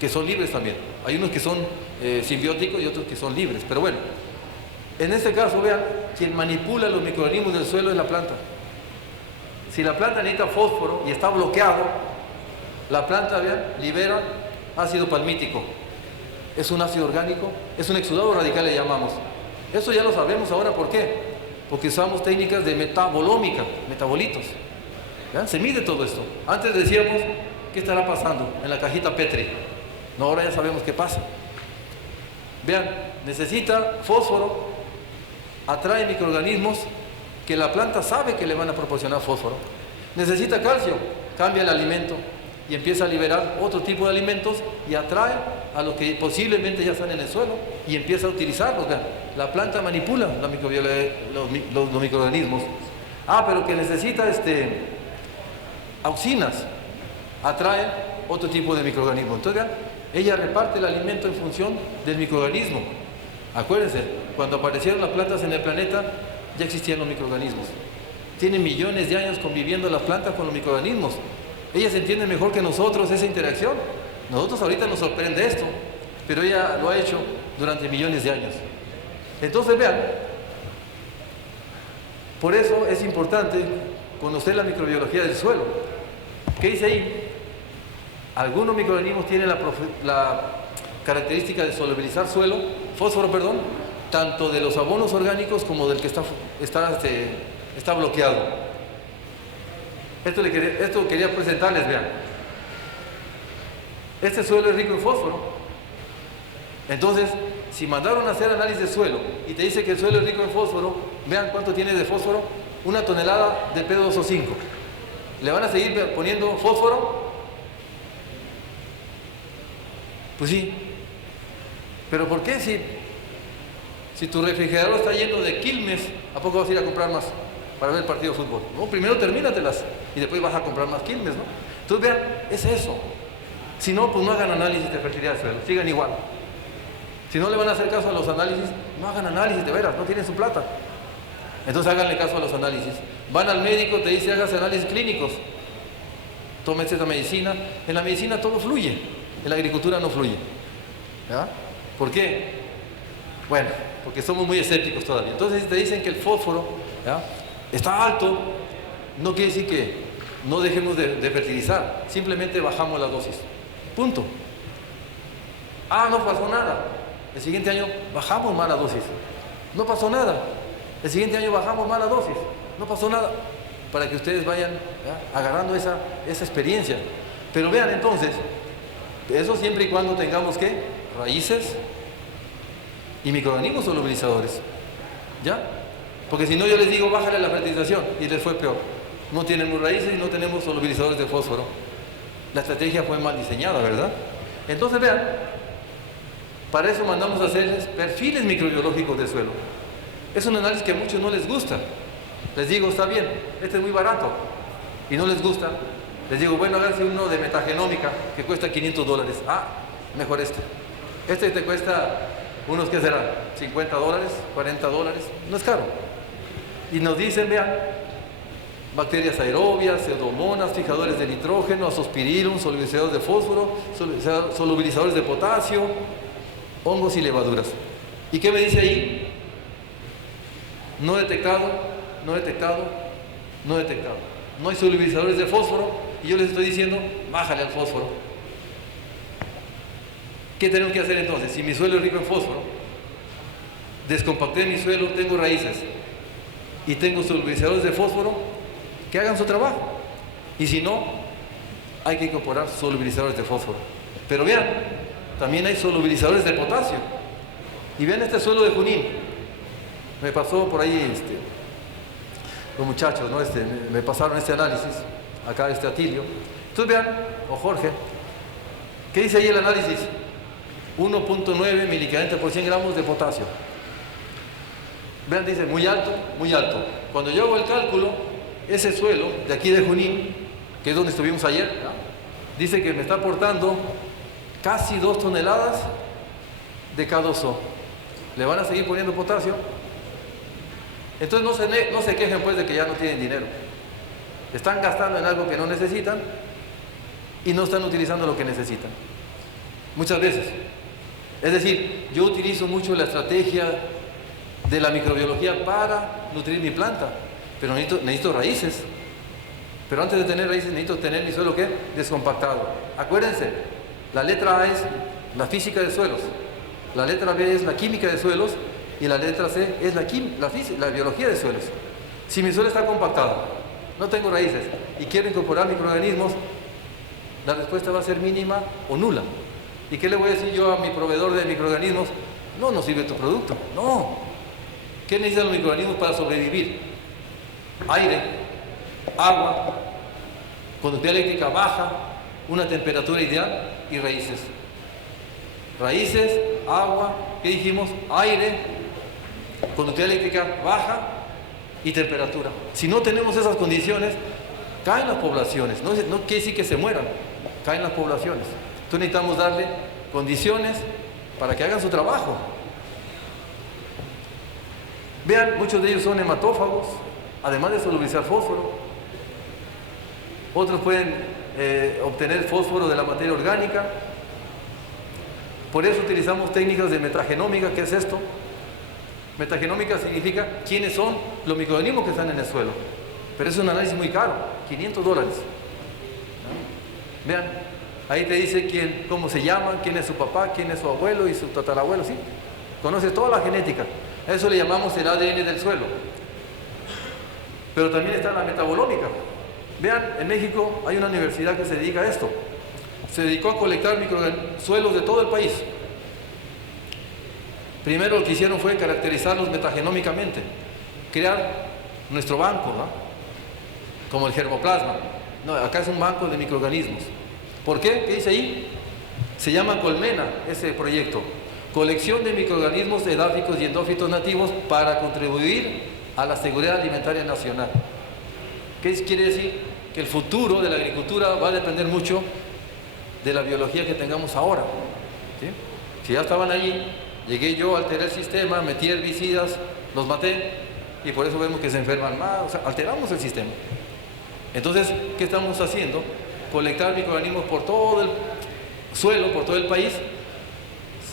Que son libres también. Hay unos que son simbióticos y otros que son libres. Pero bueno, en este caso, vean, quien manipula los microorganismos del suelo es la planta. Si la planta necesita fósforo y está bloqueado, la planta, vean, libera ácido palmítico. Es un ácido orgánico, es un exudado radical, le llamamos. Eso ya lo sabemos ahora, ¿por qué? Porque usamos técnicas de metabolómica, metabolitos. ¿Ya? Se mide todo esto. Antes decíamos, ¿qué estará pasando en la cajita Petri? No, ahora ya sabemos qué pasa. Vean, necesita fósforo, atrae microorganismos que la planta sabe que le van a proporcionar fósforo. Necesita calcio, cambia el alimento y empieza a liberar otro tipo de alimentos y atrae a los que posiblemente ya están en el suelo y empieza a utilizarlos. Vean, la planta manipula los microorganismos. Pero que necesita auxinas, atrae otro tipo de microorganismo. Entonces, vean, ella reparte el alimento en función del microorganismo. Acuérdense, cuando aparecieron las plantas en el planeta, ya existían los microorganismos. Tienen millones de años conviviendo las plantas con los microorganismos. Ellas entienden mejor que nosotros esa interacción. Nosotros ahorita nos sorprende esto, pero ella lo ha hecho durante millones de años. Entonces, vean, por eso es importante conocer la microbiología del suelo. ¿Qué dice ahí? Algunos microorganismos tienen la característica de solubilizar fósforo, tanto de los abonos orgánicos como del que está bloqueado. Esto quería presentarles, vean. Este suelo es rico en fósforo. Entonces, si mandaron a hacer análisis de suelo y te dice que el suelo es rico en fósforo, vean cuánto tiene de fósforo, 1 tonelada de P2O5. ¿Le van a seguir poniendo fósforo? Pues sí. ¿Pero por qué si tu refrigerador está lleno de Quilmes, ¿a poco vas a ir a comprar más para ver el partido de fútbol? No, primero termínatelas y después vas a comprar más Quilmes, ¿no? Entonces, vean, es eso. Si no, pues no hagan análisis de fertilidad del suelo, sigan igual. Si no le van a hacer caso a los análisis, no hagan análisis, de veras, no tienen su plata. Entonces háganle caso a los análisis. Van al médico, te dice hágase análisis clínicos. Tómense esta medicina. En la medicina todo fluye, en la agricultura no fluye. ¿Ya? ¿Por qué? Bueno, porque somos muy escépticos todavía. Entonces si te dicen que el fósforo, ¿ya?, está alto, no quiere decir que no dejemos de fertilizar, simplemente bajamos la dosis. Punto. No pasó nada. El siguiente año bajamos más la dosis. No pasó nada. El siguiente año bajamos más la dosis. No pasó nada. para que ustedes vayan agarrando esa experiencia. Pero vean entonces, eso siempre y cuando tengamos ¿qué? Raíces y microorganismos solubilizadores. ¿Ya? Porque si no yo les digo bájale la fertilización y les fue peor. No tenemos raíces y no tenemos solubilizadores de fósforo. La estrategia fue mal diseñada, ¿verdad? Entonces vean, para eso mandamos a hacerles perfiles microbiológicos del suelo. Es un análisis que a muchos no les gusta. Les digo, está bien, este es muy barato y no les gusta. Les digo, bueno, háganse uno de metagenómica que cuesta $500. Ah, mejor este. Este te cuesta unos, ¿qué será? $50, $40, no es caro. Y nos dicen, vean, bacterias aerobias, pseudomonas, fijadores de nitrógeno, azospirillum, solubilizadores de fósforo, solubilizadores de potasio, hongos y levaduras. ¿Y qué me dice ahí? No detectado, no detectado, no detectado. No hay solubilizadores de fósforo y yo les estoy diciendo, bájale al fósforo. ¿Qué tenemos que hacer entonces? Si mi suelo es rico en fósforo, descompacté mi suelo, tengo raíces y tengo solubilizadores de fósforo, que hagan su trabajo. Y si no, hay que incorporar solubilizadores de fósforo. Pero vean, también hay solubilizadores de potasio. Y vean este suelo de Junín. Me pasó por ahí los muchachos, ¿no? Me pasaron este análisis, acá Atilio. Entonces vean, o Jorge, ¿qué dice ahí el análisis? 1.9 milicalentas por 100 gramos de potasio. Vean, dice, muy alto, muy alto. Cuando yo hago el cálculo, ese suelo de aquí de Junín, que es donde estuvimos ayer, ¿no? Dice que me está aportando casi 2 toneladas de K2O. ¿Le van a seguir poniendo potasio? Entonces no se quejen pues de que ya no tienen dinero. Están gastando en algo que no necesitan y no están utilizando lo que necesitan. Muchas veces. Es decir, yo utilizo mucho la estrategia de la microbiología para nutrir mi planta, pero necesito raíces. Pero antes de tener raíces necesito tener mi suelo ¿qué? Descompactado. Acuérdense, la letra A es la física de suelos, la letra B es la química de suelos y la letra C es la biología de suelos. Si mi suelo está compactado, no tengo raíces y quiero incorporar microorganismos, la respuesta va a ser mínima o nula. ¿Y qué le voy a decir yo a mi proveedor de microorganismos? No sirve tu producto. No. ¿Qué necesitan los microorganismos para sobrevivir? Aire, agua, conductividad eléctrica baja, una temperatura ideal y raíces. Raíces, agua, ¿qué dijimos? Aire, conductividad eléctrica baja y temperatura. Si no tenemos esas condiciones, caen las poblaciones. No quiere decir que se mueran, caen las poblaciones. Entonces necesitamos darle condiciones para que hagan su trabajo. Vean, muchos de ellos son hematófagos, además de solubilizar fósforo. Otros pueden obtener fósforo de la materia orgánica. Por eso utilizamos técnicas de metagenómica. ¿Qué es esto? Metagenómica significa quiénes son los microorganismos que están en el suelo. Pero es un análisis muy caro, $500. Vean, ahí te dice cómo se llaman, quién es su papá, quién es su abuelo y su tatarabuelo, ¿sí? Conoce toda la genética. A eso le llamamos el ADN del suelo. Pero también está la metabolómica. Vean, en México hay una universidad que se dedica a esto. Se dedicó a colectar suelos de todo el país. Primero lo que hicieron fue caracterizarlos metagenómicamente, crear nuestro banco, ¿no? Como el germoplasma. No, acá es un banco de microorganismos. ¿Por qué? ¿Qué dice ahí? Se llama Colmena ese proyecto. Colección de microorganismos edáficos y endófitos nativos para contribuir a la seguridad alimentaria nacional. ¿Qué quiere decir? Que el futuro de la agricultura va a depender mucho de la biología que tengamos ahora. ¿Sí? Si ya estaban allí, llegué yo, alteré el sistema, metí herbicidas, los maté y por eso vemos que se enferman más, o sea, alteramos el sistema. Entonces, ¿qué estamos haciendo? Colectar microorganismos por todo el suelo, por todo el país.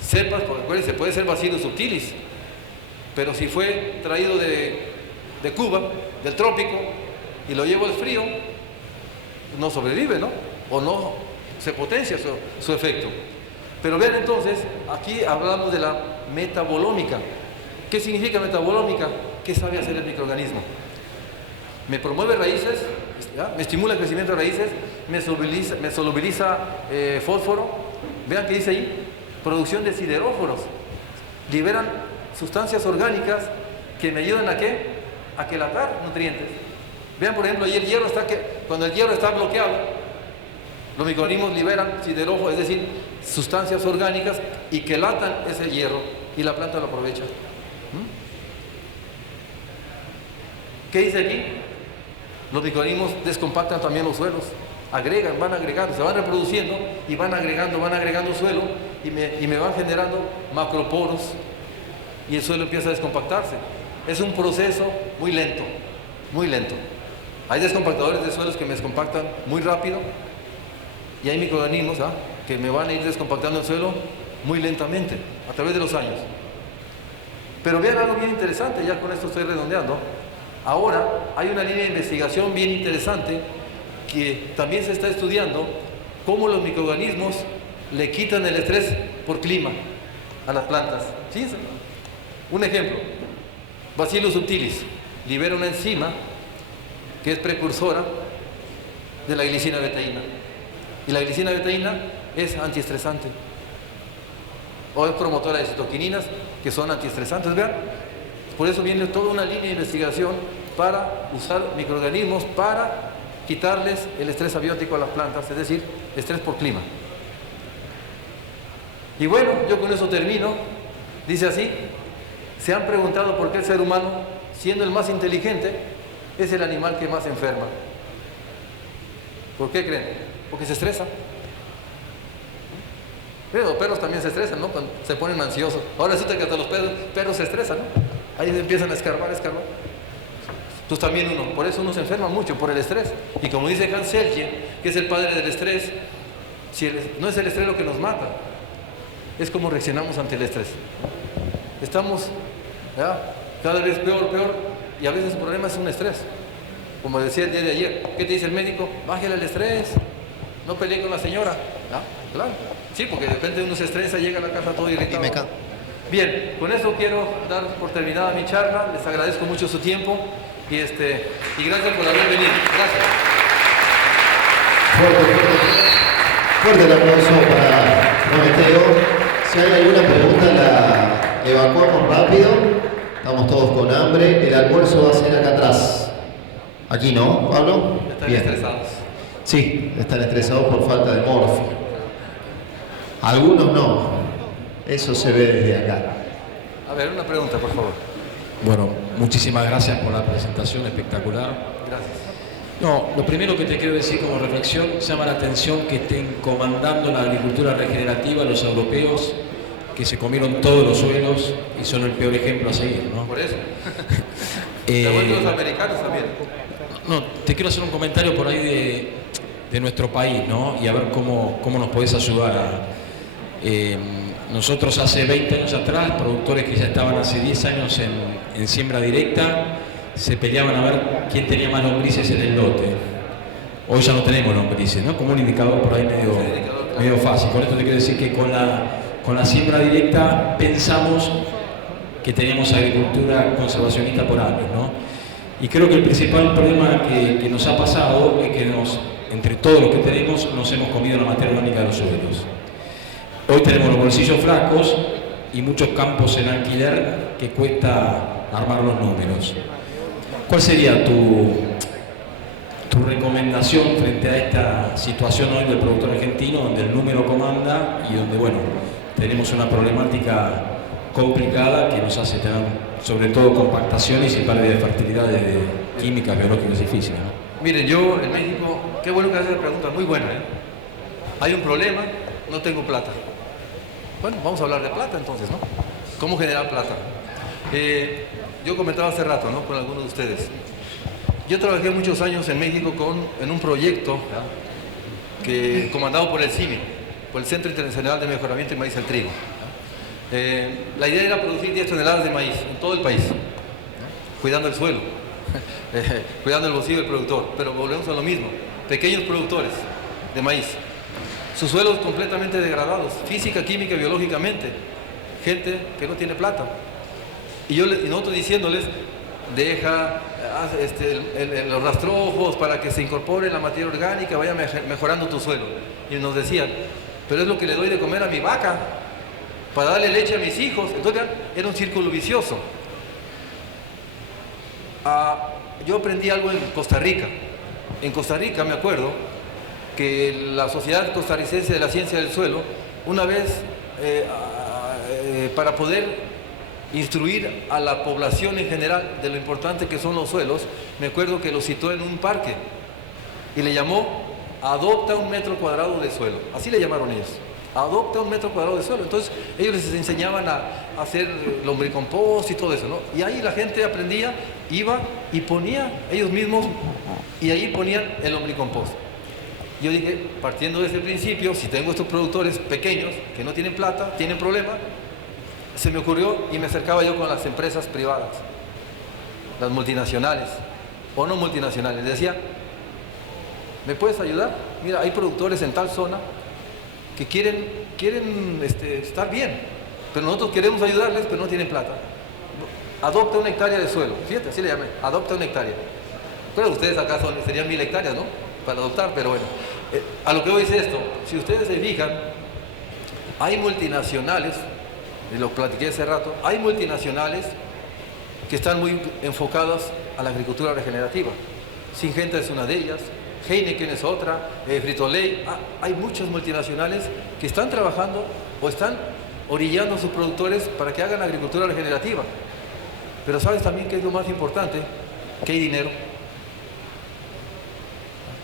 Cepas, porque acuérdense, puede ser Bacillus subtilis, pero si fue traído de Cuba, del trópico, y lo llevo al frío, no sobrevive, ¿no? O no se potencia su efecto. Pero vean entonces, aquí hablamos de la metabolómica. ¿Qué significa metabolómica? ¿Qué sabe hacer el microorganismo? me promueve raíces, ¿ya? Me estimula el crecimiento de raíces, me solubiliza fósforo. Vean que dice ahí, producción de sideróforos. Liberan sustancias orgánicas que me ayudan ¿a qué? A quelatar nutrientes. Vean, por ejemplo, ahí el hierro cuando el hierro está bloqueado, los microorganismos liberan sideróforos, es decir, sustancias orgánicas y quelatan ese hierro y la planta lo aprovecha. ¿Qué dice aquí? Los microorganismos descompactan también los suelos, agregan, van agregando, se van reproduciendo y van agregando suelo y me van generando macroporos y el suelo empieza a descompactarse. Es un proceso muy lento, muy lento. Hay descompactadores de suelos que me descompactan muy rápido y hay microorganismos que me van a ir descompactando el suelo muy lentamente a través de los años. Pero vean algo bien interesante, ya con esto estoy redondeando. Ahora hay una línea de investigación bien interesante que también se está estudiando cómo los microorganismos le quitan el estrés por clima a las plantas. Fíjense. Un ejemplo, Bacillus subtilis libera una enzima que es precursora de la glicina betaína. Y la glicina betaína es antiestresante. O es promotora de citoquininas que son antiestresantes, vean. Por eso viene toda una línea de investigación para usar microorganismos para quitarles el estrés abiótico a las plantas, es decir, estrés por clima. Y bueno, yo con eso termino. Dice así, se han preguntado por qué el ser humano, siendo el más inteligente, es el animal que más enferma. ¿Por qué creen? Porque se estresa. Pero los perros también se estresan, ¿no? Cuando se ponen ansiosos. Ahora resulta que hasta los perros se estresan, ¿no? Ahí empiezan a escarbar. Pues también por eso uno se enferma mucho, por el estrés. Y como dice Hans Selye, que es el padre del estrés, no es el estrés lo que nos mata, es como reaccionamos ante el estrés. Estamos cada vez peor, y a veces el problema es un estrés. Como decía el día de ayer, ¿qué te dice el médico? Bájale el estrés, no pelee con la señora. Claro. Sí, porque de repente uno se estresa, llega a la casa todo irritado. Bien, con eso quiero dar por terminada mi charla. Les agradezco mucho su tiempo y gracias por haber venido. Gracias. Fuerte el aplauso para Prometeo. Si hay alguna pregunta la evacuamos rápido. Estamos todos con hambre. El almuerzo va a ser acá atrás. Aquí, ¿no, Pablo? Están bien estresados. Sí, están estresados por falta de morfina. Algunos no. Eso se ve desde acá. A ver, una pregunta, por favor. Bueno, muchísimas gracias por la presentación espectacular. Gracias. No, lo primero que te quiero decir como reflexión, llama la atención que estén comandando la agricultura regenerativa los europeos, que se comieron todos los suelos y son el peor ejemplo a seguir, ¿no? Por eso. Los americanos también. No, te quiero hacer un comentario por ahí de nuestro país, ¿no? Y a ver cómo nos podés ayudar. Nosotros hace 20 años atrás, productores que ya estaban hace 10 años en siembra directa, se peleaban a ver quién tenía más lombrices en el lote. Hoy ya no tenemos lombrices, ¿no? Como un indicador por ahí medio fácil. Con esto te quiero decir que con la siembra directa pensamos que teníamos agricultura conservacionista por años, ¿no? Y creo que el principal problema que nos ha pasado es que entre todos los que tenemos nos hemos comido la materia orgánica de los suelos. Hoy tenemos los bolsillos flacos y muchos campos en alquiler que cuesta armar los números. ¿Cuál sería tu recomendación frente a esta situación hoy del productor argentino, donde el número comanda y donde, bueno, tenemos una problemática complicada que nos hace tener, sobre todo, compactaciones y pérdida de fertilidad de químicas, biológicas y físicas, ¿no? Miren, yo en México, qué bueno que haces la pregunta, muy buena, ¿eh? Hay un problema, no tengo plata. Bueno, vamos a hablar de plata entonces, ¿no? ¿Cómo generar plata? Yo comentaba hace rato, ¿no? Con algunos de ustedes. Yo trabajé muchos años en México en un proyecto comandado por el CIMI, por el Centro Internacional de Mejoramiento y Maíz al Trigo. La idea era producir 10 toneladas de maíz en todo el país, ¿no? Cuidando el suelo, cuidando el bolsillo del productor, pero volvemos a lo mismo, pequeños productores de maíz, sus suelos completamente degradados, física, química y biológicamente, gente que no tiene plata. Y nosotros diciéndoles, deja los rastrojos para que se incorpore la materia orgánica, vaya mejorando tu suelo. Y nos decían, pero es lo que le doy de comer a mi vaca, para darle leche a mis hijos. Entonces era un círculo vicioso. Yo aprendí algo en Costa Rica. En Costa Rica me acuerdo que la Sociedad Costarricense de la Ciencia del Suelo, una vez, para poder instruir a la población en general de lo importante que son los suelos, me acuerdo que lo citó en un parque y le llamó adopta 1 metro cuadrado de suelo. Así le llamaron ellos, adopta 1 metro cuadrado de suelo. Entonces ellos les enseñaban a hacer lombricompost y todo eso, ¿no? Y ahí la gente aprendía, iba y ponía ellos mismos, y ahí ponían el lombricompost. Yo dije, partiendo de ese principio, si tengo estos productores pequeños que no tienen plata, tienen problemas, se me ocurrió y me acercaba yo con las empresas privadas, las multinacionales o no multinacionales. Decía, ¿me puedes ayudar? Mira, hay productores en tal zona que quieren estar bien, pero nosotros queremos ayudarles, pero no tienen plata. Adopta 1 hectárea de suelo. Fíjate, así le llamé, adopta 1 hectárea. Claro, ustedes acá serían 1000 hectáreas, ¿no? Para adoptar, pero bueno. A lo que voy es esto, si ustedes se fijan, hay multinacionales, y lo platiqué hace rato, hay multinacionales que están muy enfocadas a la agricultura regenerativa. Syngenta es una de ellas, Heineken es otra, Frito-Lay. Hay muchas multinacionales que están trabajando o están orillando a sus productores para que hagan agricultura regenerativa. Pero ¿sabes también qué es lo más importante? Que hay dinero.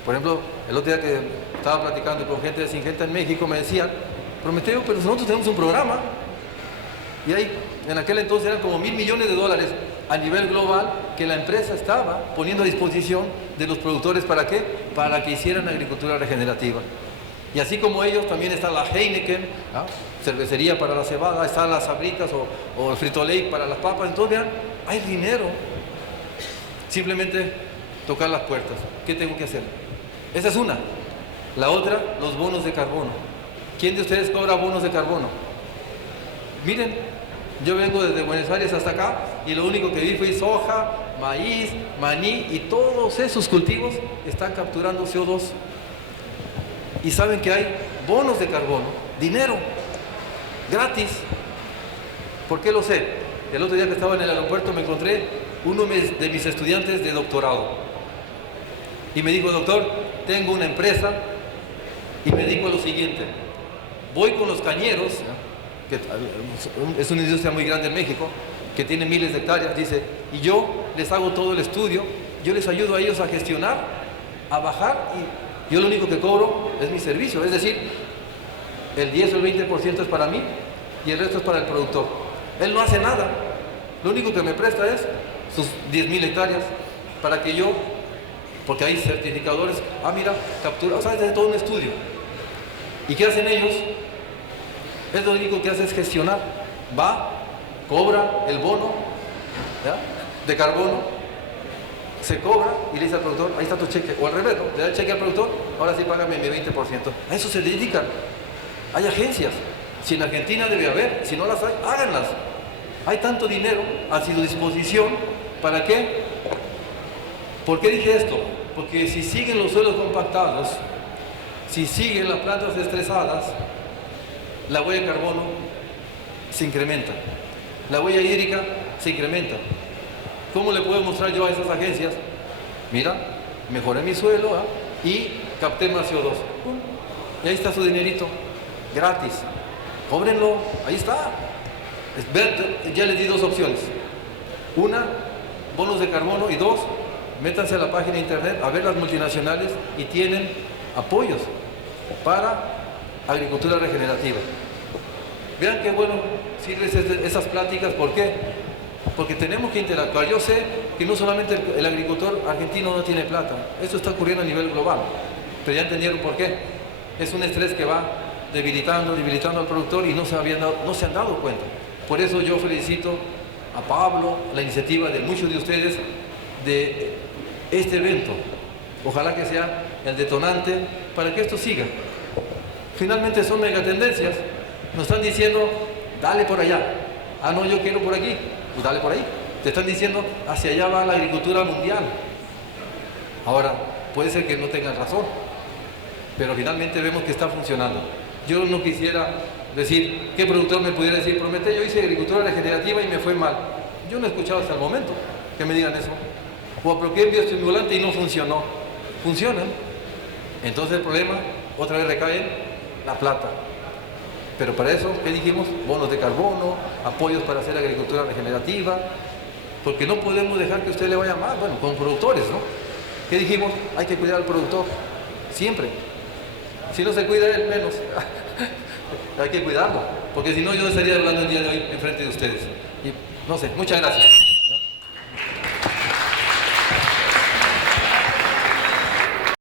Por ejemplo, el otro día que estaba platicando con gente de Syngenta en México, me decían, Prometeo, pero nosotros tenemos un programa. Y ahí, en aquel entonces eran como $1000 millones a nivel global que la empresa estaba poniendo a disposición de los productores. ¿Para qué? Para que hicieran agricultura regenerativa. Y así como ellos, también está la Heineken, ¿no? Cervecería para la cebada, están las Sabritas o el Frito-Lay para las papas. Entonces, vean, hay dinero. Simplemente tocar las puertas. ¿Qué tengo que hacer? Esa es una. La otra, los bonos de carbono. ¿Quién de ustedes cobra bonos de carbono? Miren, yo vengo desde Buenos Aires hasta acá y lo único que vi fue soja, maíz, maní, y todos esos cultivos están capturando CO2. Y saben que hay bonos de carbono, dinero, gratis. ¿Por qué lo sé? El otro día que estaba en el aeropuerto me encontré uno de mis estudiantes de doctorado y me dijo, doctor, tengo una empresa y me dedico a lo siguiente: voy con los cañeros, que es una industria muy grande en México, que tiene miles de hectáreas, dice, y yo les hago todo el estudio, yo les ayudo a ellos a gestionar, a bajar, y yo lo único que cobro es mi servicio, es decir, el 10 o el 20% es para mí y el resto es para el productor. Él no hace nada, lo único que me presta es sus 10.000 hectáreas para que yo, porque hay certificadores, mira, captura, o sea, es todo un estudio. ¿Y qué hacen ellos? Es lo único que hace es gestionar. Va, cobra el bono, ¿ya?, de carbono, se cobra y le dice al productor, ahí está tu cheque, o al revés, ¿no? Le da el cheque al productor, ahora sí págame mi 20%. A eso se dedican. Hay agencias. Si en Argentina debe haber, si no las hay, háganlas. Hay tanto dinero a su disposición. ¿Para qué? ¿Por qué dije esto? Porque si siguen los suelos compactados, si siguen las plantas estresadas, la huella de carbono se incrementa, la huella hídrica se incrementa. ¿Cómo le puedo mostrar yo a esas agencias? Mira, mejoré mi suelo y capté más CO2. Y ahí está su dinerito, gratis. Cóbrenlo, ahí está. Ya les di 2 opciones. Una, bonos de carbono, y 2, métanse a la página de internet a ver las multinacionales y tienen apoyos para agricultura regenerativa. Vean qué bueno sirven esas pláticas. ¿Por qué? Porque tenemos que interactuar. Yo sé que no solamente el agricultor argentino no tiene plata, esto está ocurriendo a nivel global, pero ya entendieron por qué. Es un estrés que va debilitando al productor y no se han dado cuenta. Por eso yo felicito a Pablo, la iniciativa de muchos de ustedes de este evento. Ojalá que sea el detonante para que esto siga. Finalmente son megatendencias. Nos están diciendo, dale por allá. No, yo quiero por aquí. Pues dale por ahí. Te están diciendo, hacia allá va la agricultura mundial. Ahora, puede ser que no tengan razón, pero finalmente vemos que está funcionando. Yo no quisiera decir, ¿qué productor me pudiera decir? Promete, yo hice agricultura regenerativa y me fue mal. Yo no he escuchado hasta el momento que me digan eso. O apliqué bioestimulante y no funcionó. Funcionan. Entonces el problema otra vez recae en la plata. Pero para eso, ¿qué dijimos? Bonos de carbono, apoyos para hacer agricultura regenerativa, porque no podemos dejar que a usted le vaya mal, bueno, con productores, ¿no? ¿Qué dijimos? Hay que cuidar al productor, siempre. Si no se cuida él, menos. Hay que cuidarlo, porque si no yo estaría hablando el día de hoy en frente de ustedes. Y no sé, muchas gracias.